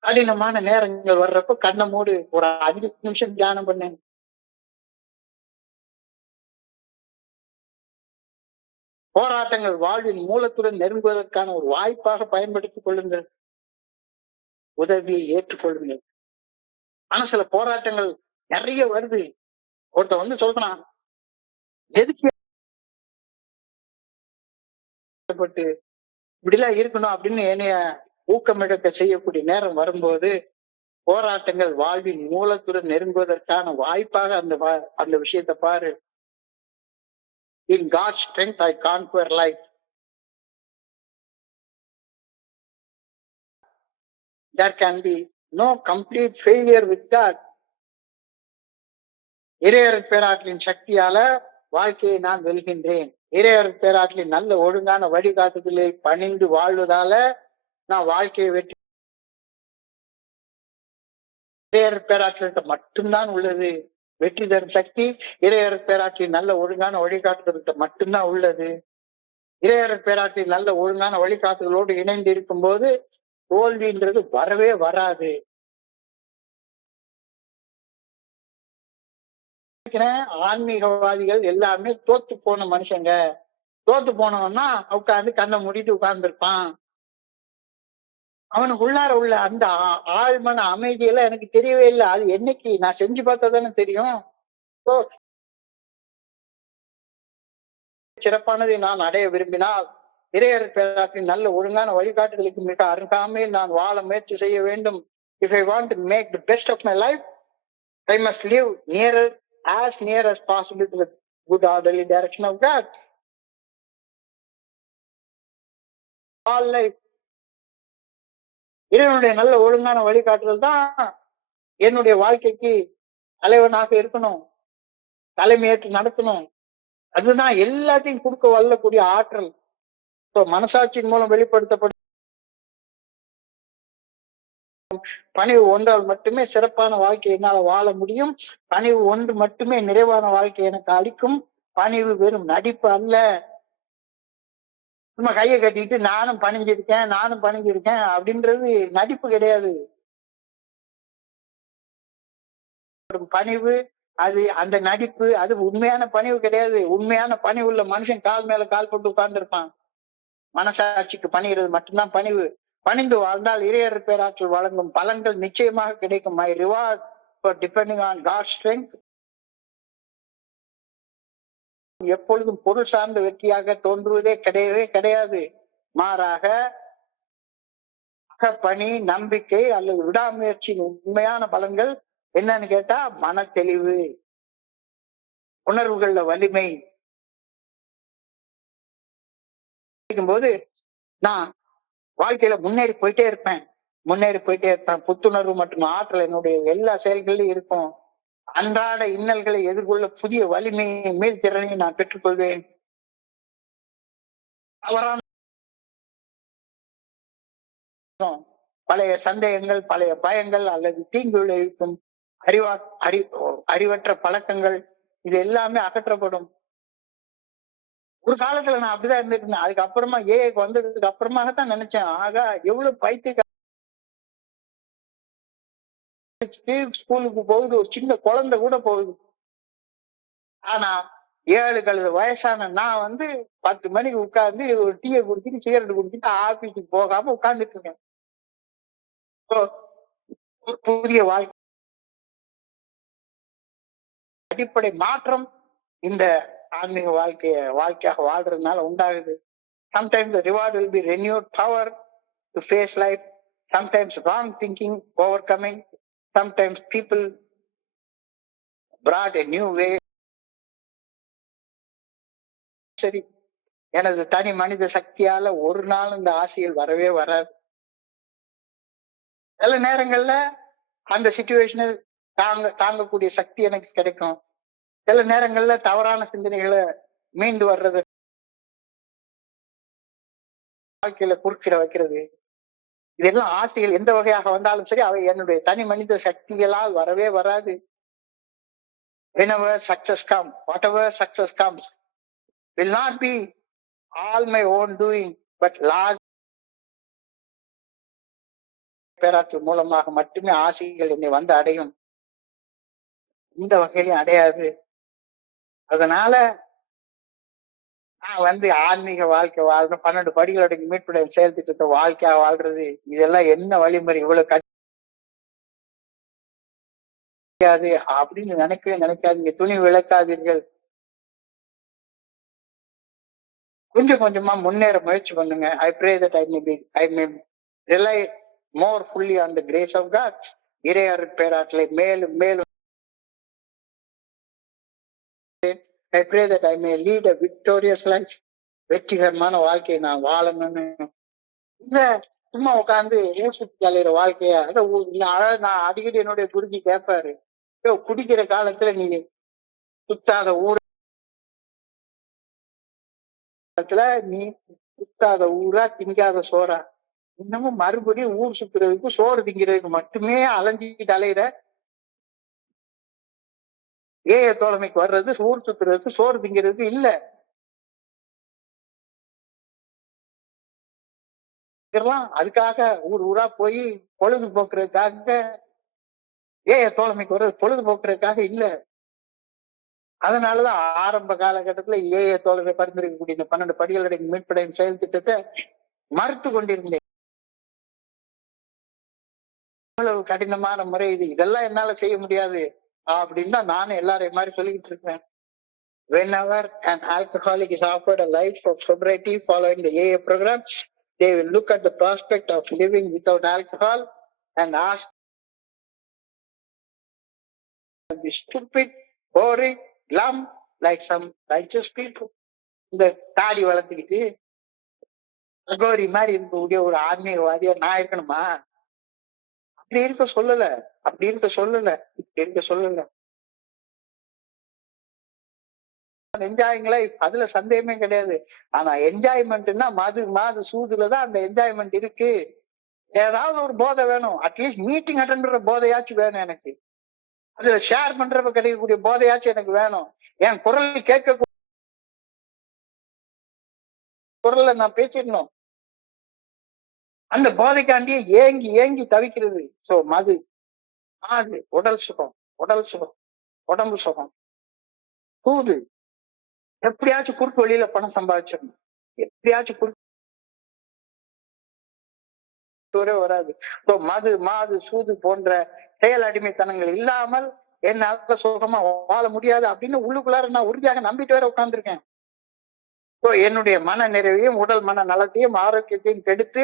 கடினமான நேரங்கள் வர்றப்ப கண்ணை மூடு ஒரு 5 நிமிஷம் தியானம் பண்ணேன். போராட்டங்கள் வாழ்வின் மூலத்துடன் நெருங்குவதற்கான ஒரு வாய்ப்பாக பயன்படுத்திக் கொள்ளுங்கள். உதவியை ஏற்றுக்கொள்ளுங்கள். மனசுல போராட்டங்கள் நிறைய வருது. ஒருத்த சொல்றான், எதுக்கு இப்படிலாம் இருக்கணும் அப்படின்னு என்னைய ஊக்கமிழக்க செய்யக்கூடிய நேரம் வரும்போது போராட்டங்கள் வாழ்வின் மூலத்துடன் நெருங்குவதற்கான வாய்ப்பாக அந்த விஷயத்தை பாரு. In God's strength I conquer life. There can be no complete failure with God. இறையர் பேராற்றலின் சக்தியால வாழ்க்கையை நான் வெல்கின்றேன். இறையர் பேராற்றலின் நல்ல ஒழுங்கான வழிகாட்டுதலை பணிந்து வாழ்வதால நான் வாழ்க்கையை வெற்றி. இறையர் பேராற்றல்கிட்ட மட்டும்தான் உள்ளது வெற்றி தரும் சக்தி. இறையர் பேராற்றலின் நல்ல ஒழுங்கான வழிகாட்டுதல்கிட்ட மட்டும்தான் உள்ளது. இறையர் பேராற்றலின் நல்ல ஒழுங்கான வழிகாட்டுதலோடு இணைந்து இருக்கும் போது தோல்வின்றது வரவே வராது. ஆன்மீகவாதிகள் எல்லாமே தோத்து போன மனுஷங்க. தோத்து போனவன்னா உட்கார்ந்து கண்ணை மூடிட்டு உட்கார்ந்து இருப்பான். அவனுக்கு உள்ளார உள்ள அந்த ஆழ்மன அமைதியெல்லாம் எனக்கு தெரியவே இல்லை. அது என்னைக்கு நான் செஞ்சு பார்த்தா தானே தெரியும். சிறப்பானதை நான் அடைய விரும்பினால் இறையர் பேராற்றின் நல்ல ஒழுங்கான வழிகாட்டுதலுக்கு மிக அருகாமையில் நான் வாழ முயற்சி செய்ய வேண்டும். If I want to make the best of my life, I must live as near as possible to the good orderly direction of God. All life. இறைவனுடைய நல்ல ஒழுங்கான வழிகாட்டுதல் தான் என்னுடைய வாழ்க்கைக்கு தலைவனாக இருக்கணும், தலைமையேற்று நடத்தணும். அதுதான் எல்லாத்தையும் கொடுக்க வல்லக்கூடிய ஆற்றல். மனசாட்சியின் மூலம் வெளிப்படுத்தப்படும் பணிவு ஒன்றால் மட்டுமே சிறப்பான வாழ்க்கை என்னால வாழ முடியும். பணிவு ஒன்று மட்டுமே நிறைவான வாழ்க்கை எனக்கு அளிக்கும். பணிவு வெறும் நடிப்பு அல்ல. சும்மா கையை கட்டிட்டு நானும் பணிஞ்சிருக்கேன் அப்படின்றது நடிப்பு கிடையாது. பணிவு அது அந்த நடிப்பு, அது உண்மையான பணிவு கிடையாது. உண்மையான பணிவு உள்ள மனுஷன் கால் மேல கால் போட்டு உட்கார்ந்து இருப்பான். மனசாட்சிக்கு பணிகிறது மட்டும்தான் பணிவு. பணிந்து வாழ்ந்தால் இறையர் பேராற்றல் வழங்கும் பலன்கள் நிச்சயமாக கிடைக்கும். My reward for depending on God's strength எப்பொழுதும் பொருள் சார்ந்த வெற்றியாக தோன்றுவதே கிடையவே கிடையாது. மாறாக பணி, நம்பிக்கை அல்லது விடாமுயற்சியின் உண்மையான பலன்கள் என்னன்னு கேட்டா மன தெளிவு, உணர்வுகள்ல வலிமை. போது நான் வாழ்க்கையில முன்னேறி போயிட்டே இருப்பேன். புத்துணர்வு மற்றும் ஆற்றல் என்னுடைய எல்லா செயல்களிலும் இருக்கும். அன்றாட இன்னல்களை எதிர்கொள்ள புதிய வலிமையை மேல் திறனை நான் பெற்றுக்கொள்வேன். பழைய சந்தேகங்கள், பழைய பயங்கள் அல்லது தீங்கு விளைவிக்கும் அறிவற்ற பழக்கங்கள் இது எல்லாமே அகற்றப்படும். ஒரு காலத்துல நான் அப்படிதான் இருந்துட்டு இருந்தேன். அதுக்கப்புறமா ஏஐக்கு வந்ததுக்கு அப்புறமாகத்தான் நினைச்சேன், ஆகா எவ்வளவு பைத்திய ஸ்கூலுக்கு போகுது, ஒரு சின்ன குழந்தை கூட போகுது. ஆனா 7 கழுது வயசான நான் 10 மணிக்கு உட்கார்ந்து ஒரு டீயை குடிச்சிட்டு சிகரெட் குடிச்சிட்டு ஆபீஸுக்கு போகாம உட்கார்ந்துட்டு இருக்கேன். ஒரு புதிய வாழ்க்கை அடிப்படை மாற்றம் இந்த ஆன்மீக வாழ்க்கையாக வாழ்றதுனால உண்டாகுது. Sometimes the reward will be renewed power to face life. Sometimes wrong thinking overcoming. Sometimes people brought a new way. சரி, எனது தனி மனித சக்தியால ஒரு நாள் இந்த ஆசைகள் வரவே வராது. சில நேரங்கள்ல அந்த சிச்சுவேஷனை தாங்கக்கூடிய சக்தி எனக்கு கிடைக்கும். சில நேரங்கள்ல தவறான சிந்தனைகளை மீண்டு வர்றது, வாழ்க்கையில குறுக்கிட வைக்கிறது, இதெல்லாம் ஆசைகள் எந்த வகையாக வந்தாலும் சரி அவை என்னுடைய தனி மனித சக்திகளால் வரவே வராது. Whenever success comes, whatever success comes will not be all my own doing, but large பேராற்றல் மூலமாக மட்டுமே ஆசைகள் என்னை அடையும். இந்த வகையிலும் அடையாது. அதனால நான் ஆன்மீக வாழ்க்கை வாழ்றேன், 12 படிகளோட மீட்புடைய செயல் திட்டத்தை வாழ்க்கையா வாழ்றது, இதெல்லாம் என்ன வழிமுறை, இவ்வளவு கிடையாது அப்படின்னு நினைக்காதீங்க. துணி விளக்காதீர்கள். கொஞ்சம் கொஞ்சமா முன்னேற முயற்சி பண்ணுங்க. I pray that I may rely more fully on the grace of God. இறையருட் பேராற்றலை மேலும் மேலும் I pray that I may lead a victorious life. வெற்றிகரமான வாழ்க்கையை நான் வாழணும்னு இல்ல சும்மா உட்காந்து ஊர் சுத்தி அலையிற வாழ்க்கைய நான் அடிக்கடி என்னுடைய குருஜி கேட்பாரு, குடிக்கிற காலத்துல நீ சுத்தாத நீ சுத்தாத ஊரா திங்காத சோறா, இன்னமும் மறுபடியும் ஊர் சுத்துறதுக்கு சோறு திங்கிறதுக்கு மட்டுமே அலைஞ்சிட்டு அலையிற. ஏய தோழமைக்கு வர்றது ஊர் சுத்துறதுக்கு சோறு திங்கிறதுக்கு இல்ல. அதுக்காக ஊர் ஊரா போய் பொழுதுபோக்குறதுக்காக ஏய தோழமைக்கு வர்றது பொழுதுபோக்குறதுக்காக இல்ல. அதனாலதான் ஆரம்ப காலகட்டத்துல ஏய தோழமை பரிந்துரைக்கக்கூடிய இந்த 12 படிகளுடைய மீட்படையும் செயல் திட்டத்தை மறுத்து கொண்டிருந்தேன். இவ்வளவு கடினமான முறை இது, இதெல்லாம் என்னால செய்ய முடியாது அப்படின்னு தான் நானும் எல்லாரையும் மாதிரி சொல்லிக்கிட்டு இருக்கேன். Whenever an alcoholic is offered a life of sobriety following the AA program, they will look at the prospect of living without alcohol and ask, be stupid, boring, glum, like some righteous people. இந்த தாடி வளர்த்துக்கிட்டு அகோரி மாதிரி இருக்கக்கூடிய ஒரு ஆன்மீகவாதியா நான் இருக்கணுமா? அப்படி இருக்க சொல்லல, அப்படி இருக்க சொல்லல, இப்படி இருக்க சொல்லல. என்ஜாயிங் லைஃப், அதுல சந்தேகமே கிடையாது. ஆனா என்ஜாய்மெண்ட்னா மது சூதுலதான் அந்த என்ஜாய்மெண்ட் இருக்கு. ஏதாவது ஒரு போதை வேணும், அட்லீஸ்ட் மீட்டிங் அட்டன் பண்ற போதையாச்சும் வேணும் எனக்கு. அதுல ஷேர் பண்றப்ப கிடைக்கக்கூடிய போதையாச்சும் எனக்கு வேணும். என் குரல் கேட்க குரல்ல நான் பேசிடணும். அந்த போதைக்காண்டியே ஏங்கி ஏங்கி தவிக்கிறது. சோ மது உடல் சுகம், உடல் சுகம், உடம்பு சுகம், சூது, எப்படியாச்சும் குறுக்கு வழியில பணம் சம்பாதிச்சிடணும், எப்படியாச்சும் குறுக்கு வராது. மது சூது போன்ற செயல் அடிமைத்தனங்கள் இல்லாமல் என்னால சுகமா வாழ முடியாது அப்படின்னு உள்ளுக்குள்ளார நான் உறுதியாக நம்பிட்டு வேற உட்கார்ந்துருக்கேன். என்னுடைய மன நிறைவையும் உடல் மன நலத்தையும் ஆரோக்கியத்தையும் கெடுத்து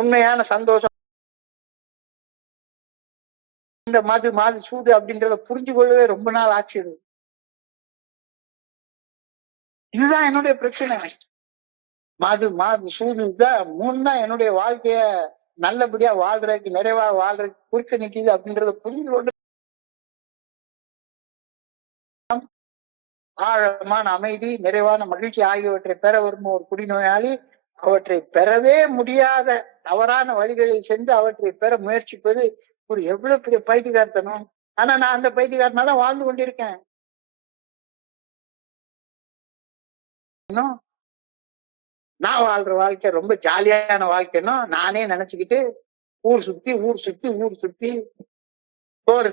உண்மையான சந்தோஷம் இந்த மது சூது அப்படின்றத புரிஞ்சு கொள்ளவே ரொம்ப நாள் ஆச்சு. இதுதான் என்னுடைய பிரச்சனை. மது சூது தான் 3 தான் என்னுடைய வாழ்க்கைய நல்லபடியா வாழ்றதுக்கு, நிறைவா வாழ்றதுக்கு குறுக்க நிக்குது அப்படின்றத புரிஞ்சு கொண்டு ஆழமான அமைதி, நிறைவான மகிழ்ச்சி ஆகியவற்றை பெற விரும்பும் ஒரு குடிநோயாளி அவற்றை பெறவே முடியாத தவறான வழிகளில் சென்று அவற்றை பெற முயற்சிப்பது ஒரு எவ்வளவு பெரிய பைத்தியக்காரத்தனம். ஆனா நான் அந்த பைத்தியக்காரனால வாழ்ந்து கொண்டிருக்கேன். நான் வாழ்ற வாழ்க்கை ரொம்ப ஜாலியான வாழ்க்கைன்னு நானே நினைச்சுக்கிட்டு ஊர் சுத்தி சோறு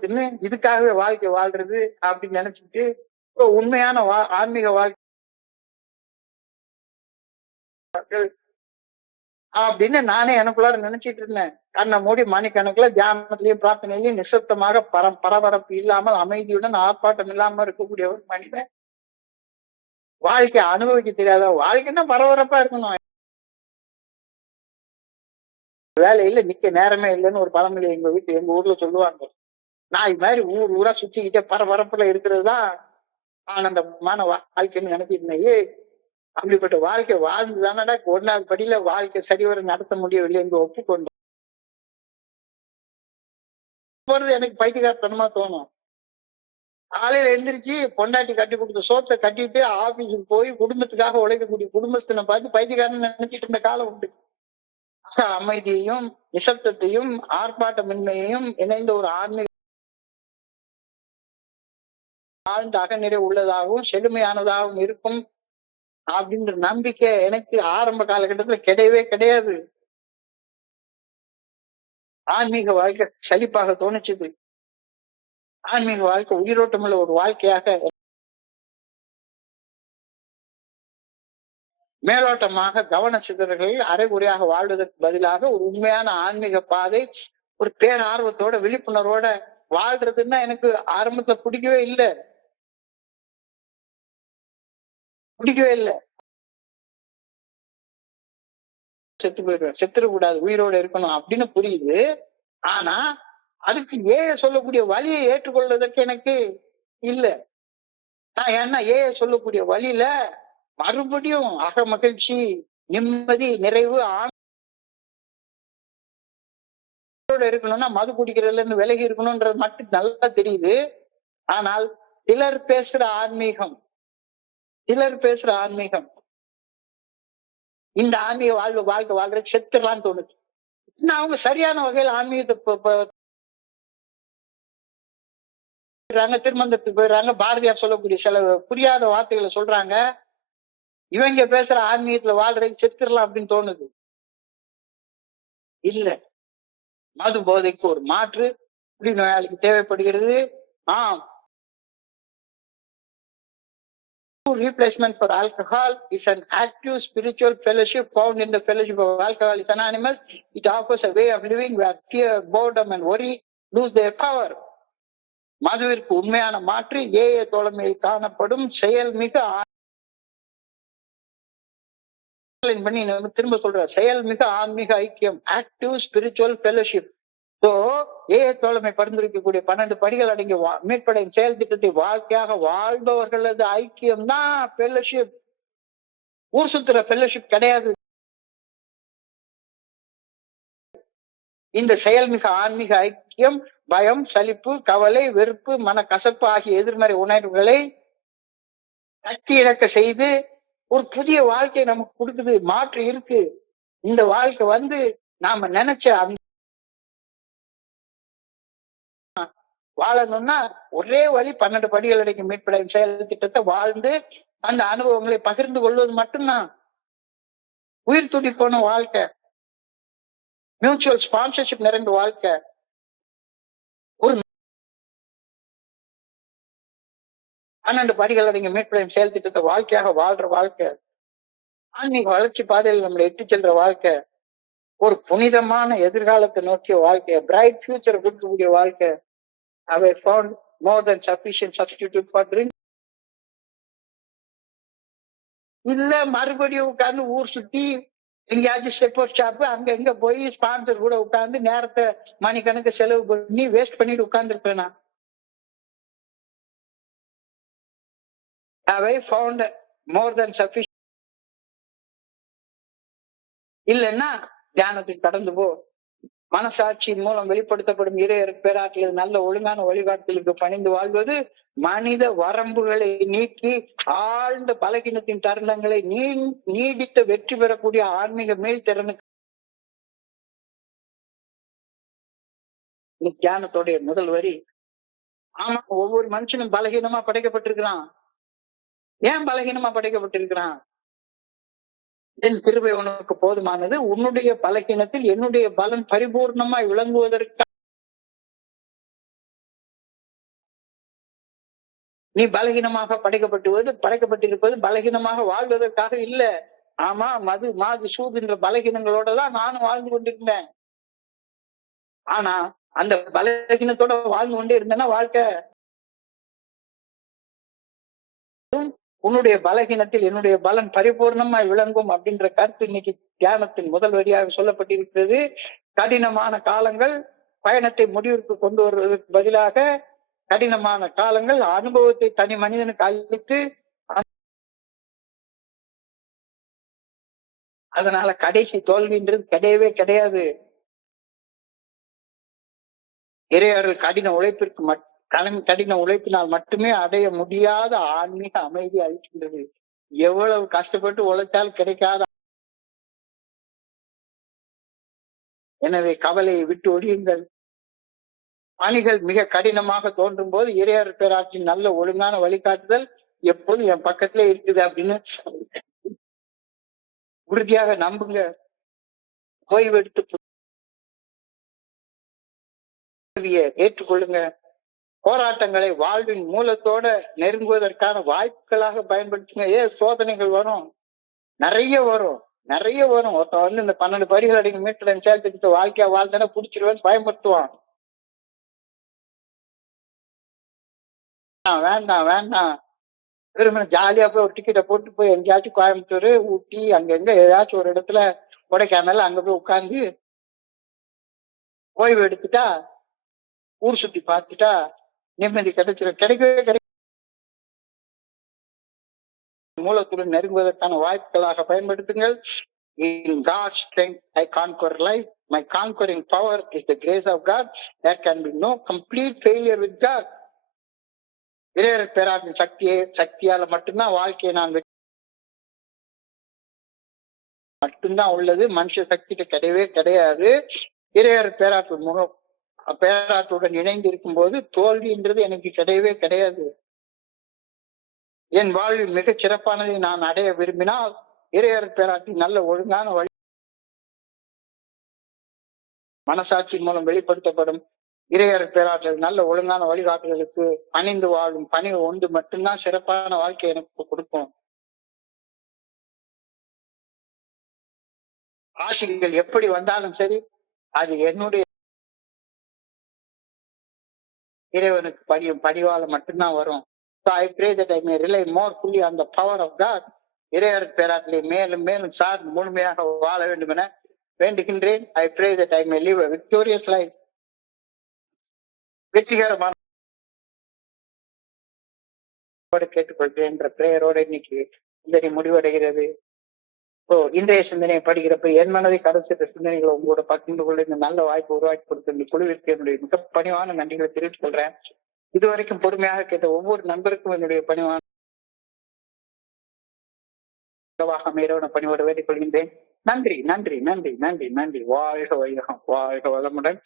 தின்னு இதுக்காகவே வாழ்க்கை வாழ்றது அப்படின்னு நினைச்சுக்கிட்டு உண்மையான ஆன்மீக வாழ்க்கை அப்படின்னு நானே எனக்குள்ளார நினைச்சிட்டு இருந்தேன். கண்ணை மூடி மணிக்கணக்குல தியானத்திலையும் பிரார்த்தனையிலையும் நிசப்தமாக பரபரப்பு இல்லாமல் அமைதியுடன் ஆர்ப்பாட்டம் இல்லாம இருக்கக்கூடிய ஒரு மனிதன் வாழ்க்கை அனுபவிக்க தெரியாத. வாழ்க்கைன்னா பரபரப்பா இருக்கணும். வேலையில நிக்க நேரமே இல்லைன்னு ஒரு பழமொழி எங்க ஊர்ல சொல்லுவாங்க. நான் இது மாதிரி ஊரா சுத்திக்கிட்டே பரபரப்புல இருக்கிறது தான் ஆனந்தமான வாழ்க்கைன்னு நினைச்சிருந்தேன். அப்படிப்பட்ட வாழ்க்கை வாழ்ந்துதானடா 1வது படியில வாழ்க்கை சரிவர நடத்த முடியவில்லை என்று ஒப்புக்கொண்டேன். போறது எனக்கு பைத்தியக்காரத்தனமா தோணும். காலையில எழுந்திரிச்சு பொண்டாட்டி கட்டி கொடுத்த சோத்தை கட்டிட்டு ஆபீஸுக்கு போய் குடும்பத்துக்காக உழைக்கக்கூடிய குடும்பஸ்தனை பார்த்து பைத்தியக்காரன் நினைச்சிட்டு இருந்த காலம் உண்டு. அமைதியையும் நிசப்தத்தையும் ஆர்ப்பாட்டமின்மையையும் இணைந்த ஒரு ஆன்மீக ஆழ்ந்த அகநிறை உள்ளதாகவும் செழுமையானதாகவும் இருக்கும் அப்படின்ற நம்பிக்கை எனக்கு ஆரம்ப காலகட்டத்துல கிடையவே கிடையாது. ஆன்மீக வாழ்க்கை சலிப்பாக தோணுச்சுது. ஆன்மீக வாழ்க்கை உயிரோட்டமுள்ள ஒரு வாழ்க்கையாக மேலோட்டமாக கவன சிதறல்களில் அரைகுறையாக வாழ்வதற்கு பதிலாக ஒரு உண்மையான ஆன்மீக பாதை, ஒரு பேரார்வத்தோட விழிப்புணர்வோட வாழ்றதுன்னா எனக்கு ஆரம்பத்துல பிடிக்கவே இல்லை. பிடிக்கவே இல்லை. செத்து போயிடுவேன், செத்துடக்கூடாது, உயிரோட இருக்கணும் அப்படின்னு புரியுது. ஆனா அதுக்கு சொல்லக்கூடிய வழியை ஏற்றுக்கொள்வதற்கு எனக்கு இல்ல. நான் ஏன்னா சொல்லக்கூடிய வழியில மறுபடியும் அக மகிழ்ச்சி, நிம்மதி, நிறைவு இருக்கணும்னா மது குடிக்கிறதுல இருந்து விலகி இருக்கணும்ன்றது மட்டும் நல்லா தெரியுது. ஆனால் சிலர் பேசுற ஆன்மீகம் இந்த ஆன்மீக வாழ்க்கை வாழ்றது செத்துடலான்னு தோணுது. அவங்க சரியான வகையில் ஆன்மீகத்தை திருமந்தத்துக்கு போயிடுறாங்க. பாரதியார் சொல்லக்கூடிய சில புரியாத வார்த்தைகளை சொல்றாங்க. இவங்க பேசுற ஆன்மீகத்துல வாழ்றதுக்கு செத்துடலாம் அப்படின்னு தோணுது. இல்ல, மது போதைக்கு ஒரு மாற்று குடிநோயாளிக்கு தேவைப்படுகிறது. Replacement for alcohol is an active spiritual fellowship found in the Fellowship of Alcoholics Anonymous. It offers a way of living where fear, boredom and worry lose their power. மதுவிற்கு உண்மையான மாற்று தோழமையில் காணப்படும் செயல்மிகு பண்ணி திரும்ப சொல்ற செயல்மிகு ஆன்மீக ஐக்கியம், ஆக்டிவ் ஸ்பிரிச்சுவல் ஃபெலோஷிப். தோழமை பரிந்துரைக்கக்கூடிய 12 படிகள் அடங்கிய மீட்படையும் செயல் திட்டத்தை வாழ்க்கையாக வாழ்பவர்களது ஐக்கியம் தான் ஃபெலோஷிப். ஊர் சுத்துற ஃபெலோஷிப் கிடையாது. இந்த செயல்மிகு ஆன்மீக ஐக்கியம் பயம், சலிப்பு, கவலை, வெறுப்பு, மனக்கசப்பு ஆகிய எதிர்மறை உணர்வுகளை சக்தி இழக்க செய்து ஒரு புதிய வாழ்க்கையை நமக்கு கொடுக்குது. மாற்று இருக்கு. இந்த வாழ்க்கை நாம நினைச்ச அந்த வாழணும்னா ஒரே வழி 12 படிகள் அடங்கிய மீட்படையும் செயல் திட்டத்தை வாழ்ந்து அந்த அனுபவங்களை பகிர்ந்து கொள்வது மட்டும்தான். உயிர் துடிப்பான வாழ்க்கை, மியூச்சுவல் ஸ்பான்சர்ஷிப் நிறைந்த வாழ்க்கை, ஒரு 12 படிகள் அடங்கிய மீட்படையும் செயல் திட்டத்தை வாழ்க்கையாக வாழ்ற வாழ்க்கை, ஆன்மீக வளர்ச்சி பாதையில் நம்மளை எட்டு செல்ற வாழ்க்கை, ஒரு புனிதமான எதிர்காலத்தை நோக்கிய வாழ்க்கை, பிரைட் ஃபியூச்சர் கொடுக்கக்கூடிய வாழ்க்கை. Have I found more than sufficient substitute for drink? இல்ல, மறுபடியும் உட்கார்ந்து ஊர் சுத்தி எங்கேயாச்சும் ஸ்டெப்பர் ஷாப் அங்க எங்க போய் ஸ்பான்சர் கூட உட்கார்ந்து நேரத்தை மணிக்கணக்கு செலவு பண்ணி வேஸ்ட் பண்ணிட்டு உட்கார்ந்து இருப்பேன். Have I found more than sufficient? இல்லைன்னா தியானத்துக்கு கடந்து போ. மனசாட்சியின் மூலம் வெளிப்படுத்தப்படும் இறையர் பேராற்றல் நல்ல ஒழுங்கான வழிகாட்டுதலுக்கு பணிந்து வாழ்வது மனித வரம்புகளை நீக்கி ஆழ்ந்த பலகீனத்தின் தருணங்களை நீடித்த வெற்றி பெறக்கூடிய ஆன்மீக மேல் திறனுக்கு தியானத்தோடைய முதல் வரி. ஆமா, ஒவ்வொரு மனுஷனும் பலகீனமா படைக்கப்பட்டிருக்கிறான். ஏன் பலகீனமா படைக்கப்பட்டிருக்கிறான்? என் கிருபை உனக்கு போதுமானது, உன்னுடைய பலகீனத்தில் என்னுடைய பலன் பரிபூர்ணமாய் விளங்குவதற்கு நீ பலகீனமாக படைக்கப்பட்டிருப்பது பலகீனமாக வாழ்வதற்காக இல்ல. ஆமா, மது மாது சூதுன்ற பலகீனங்களோட தான் நானும் வாழ்ந்து கொண்டிருந்தேன். ஆனா அந்த பலகீனத்தோட வாழ்ந்து கொண்டே இருந்தேன்னா வாழ்க்கை உன்னுடைய பலகீனத்தில் என்னுடைய பலன் பரிபூர்ணமாய் விளங்கும் அப்படின்ற கருத்து இன்னைக்கு தியானத்தின் முதல் வரியாக சொல்லப்பட்டிருக்கிறது. கடினமான காலங்கள் பயணத்தை முடிவிற்கு கொண்டு வருவதற்கு பதிலாக கடினமான காலங்கள் அனுபவத்தை தனி மனிதனுக்கு அளித்து அதனால கடைசி தோல்வின்றது கிடையவே கிடையாது. இறையர்கள் கடின உழைப்பினால் மட்டுமே அடைய முடியாத ஆன்மீக அமைதி அளிக்கின்றது. எவ்வளவு கஷ்டப்பட்டு உழைத்தால் கிடைக்காத. எனவே கவலையை விட்டு ஒழியுங்கள். பணிகள் மிக கடினமாக தோன்றும் போது இறையர் பேராற்றின் நல்ல ஒழுங்கான வழிகாட்டுதல் எப்போதும் என் பக்கத்திலே இருக்குது அப்படின்னு உறுதியாக நம்புங்க. ஓய்வெடுத்து ஏற்றுக்கொள்ளுங்க. போராட்டங்களை வாழ்வின் மூலத்தோட நெருங்குவதற்கான வாய்ப்புகளாக பயன்படுத்துங்க. சோதனைகள் வரும், நிறைய வரும். ஒருத்தன் இந்த 12 படிகள் அடங்கி மீட்டடன் செயல் திட்டத்தை வாழ்க்கையா வாழ்ந்தன புடிச்சிருவேன்னு பயமுறுத்துவான். வேண்டாம் வெறுமனே ஜாலியா போய் ஒரு டிக்கெட்டை போட்டு போய் எங்கேயாச்சும் கோயம்புத்தூர், ஊட்டி, அங்கங்க ஏதாச்சும் ஒரு இடத்துல, கொடைக்கானல், அங்க போய் உட்கார்ந்து ஓய்வு எடுத்துட்டா, ஊர் சுத்தி பார்த்துட்டா நிம்மதி கிடைச்சிடும். கிடைக்கவே மூலத்துடன் நெருங்குவதற்கான வாய்ப்புகளாக பயன்படுத்துங்கள். In God's strength, I conquer life. My conquering power is the grace of God. There can be no complete failure with God. இறையர் பேராற்றின் சக்தியால மட்டும்தான் வாழ்க்கையை நான் மட்டும்தான் உள்ளது. மனுஷ சக்திக்கு கிடையவே கிடையாது. இறையர் பேராற்று பேராற்றுடன் இணைந்து இருக்கும் போது தோல்வின்றது எனக்கு கிடையவே கிடையாது. என் வாழ்வில் மிகச் சிறப்பானதை நான் அடைய விரும்பினால் இறையர் பேராற்றின் நல்ல ஒழுங்கான வழி மனசாட்சியின் மூலம் வெளிப்படுத்தப்படும் இறையர் பேராற்றல் நல்ல ஒழுங்கான வழிகாட்டுதலுக்கு பணிந்து வாழும் பணி ஒன்று மட்டும்தான் சிறப்பான வாழ்க்கை எனக்கு கொடுக்கும். ஆசைகள் எப்படி வந்தாலும் சரி, அது என்னுடைய இறைவனுக்கு பணிவால மட்டும்தான் வரும். So I pray that I may rely more fully on the power of God. இறையர் பேராற்றலை மேலும் மேலும் சார்ந்து முழுமையாக வாழ வேண்டும் என வேண்டுகின்றேன். I pray that I may live a victorious life. வெற்றிகரமான கேட்டுக்கொள்கிறேன் என்ற பிரேயரோட இன்னைக்கு சிந்தனை முடிவடைகிறது. இன்றைய சிந்தனையை படிக்கிறப்ப என் மனதை கடந்த சிந்தனைகளை உங்களோட பகிர்ந்து கொள்ள இந்த நல்ல வாய்ப்பு உருவாக்கி கொடுத்த இந்த குழுவிற்கு என்னுடைய மிக பணிவான நன்றிகளை தெரிவித்துக் கொள்றேன். இதுவரைக்கும் பொறுமையாக கேட்ட ஒவ்வொரு நண்பருக்கும் என்னுடைய பணிவான அமையரவன பணிவோடு வேண்டிக் கொள்கின்றேன். நன்றி நன்றி நன்றி நன்றி நன்றி. வாழ்க வையகம், வாழ்க வளமுடன்.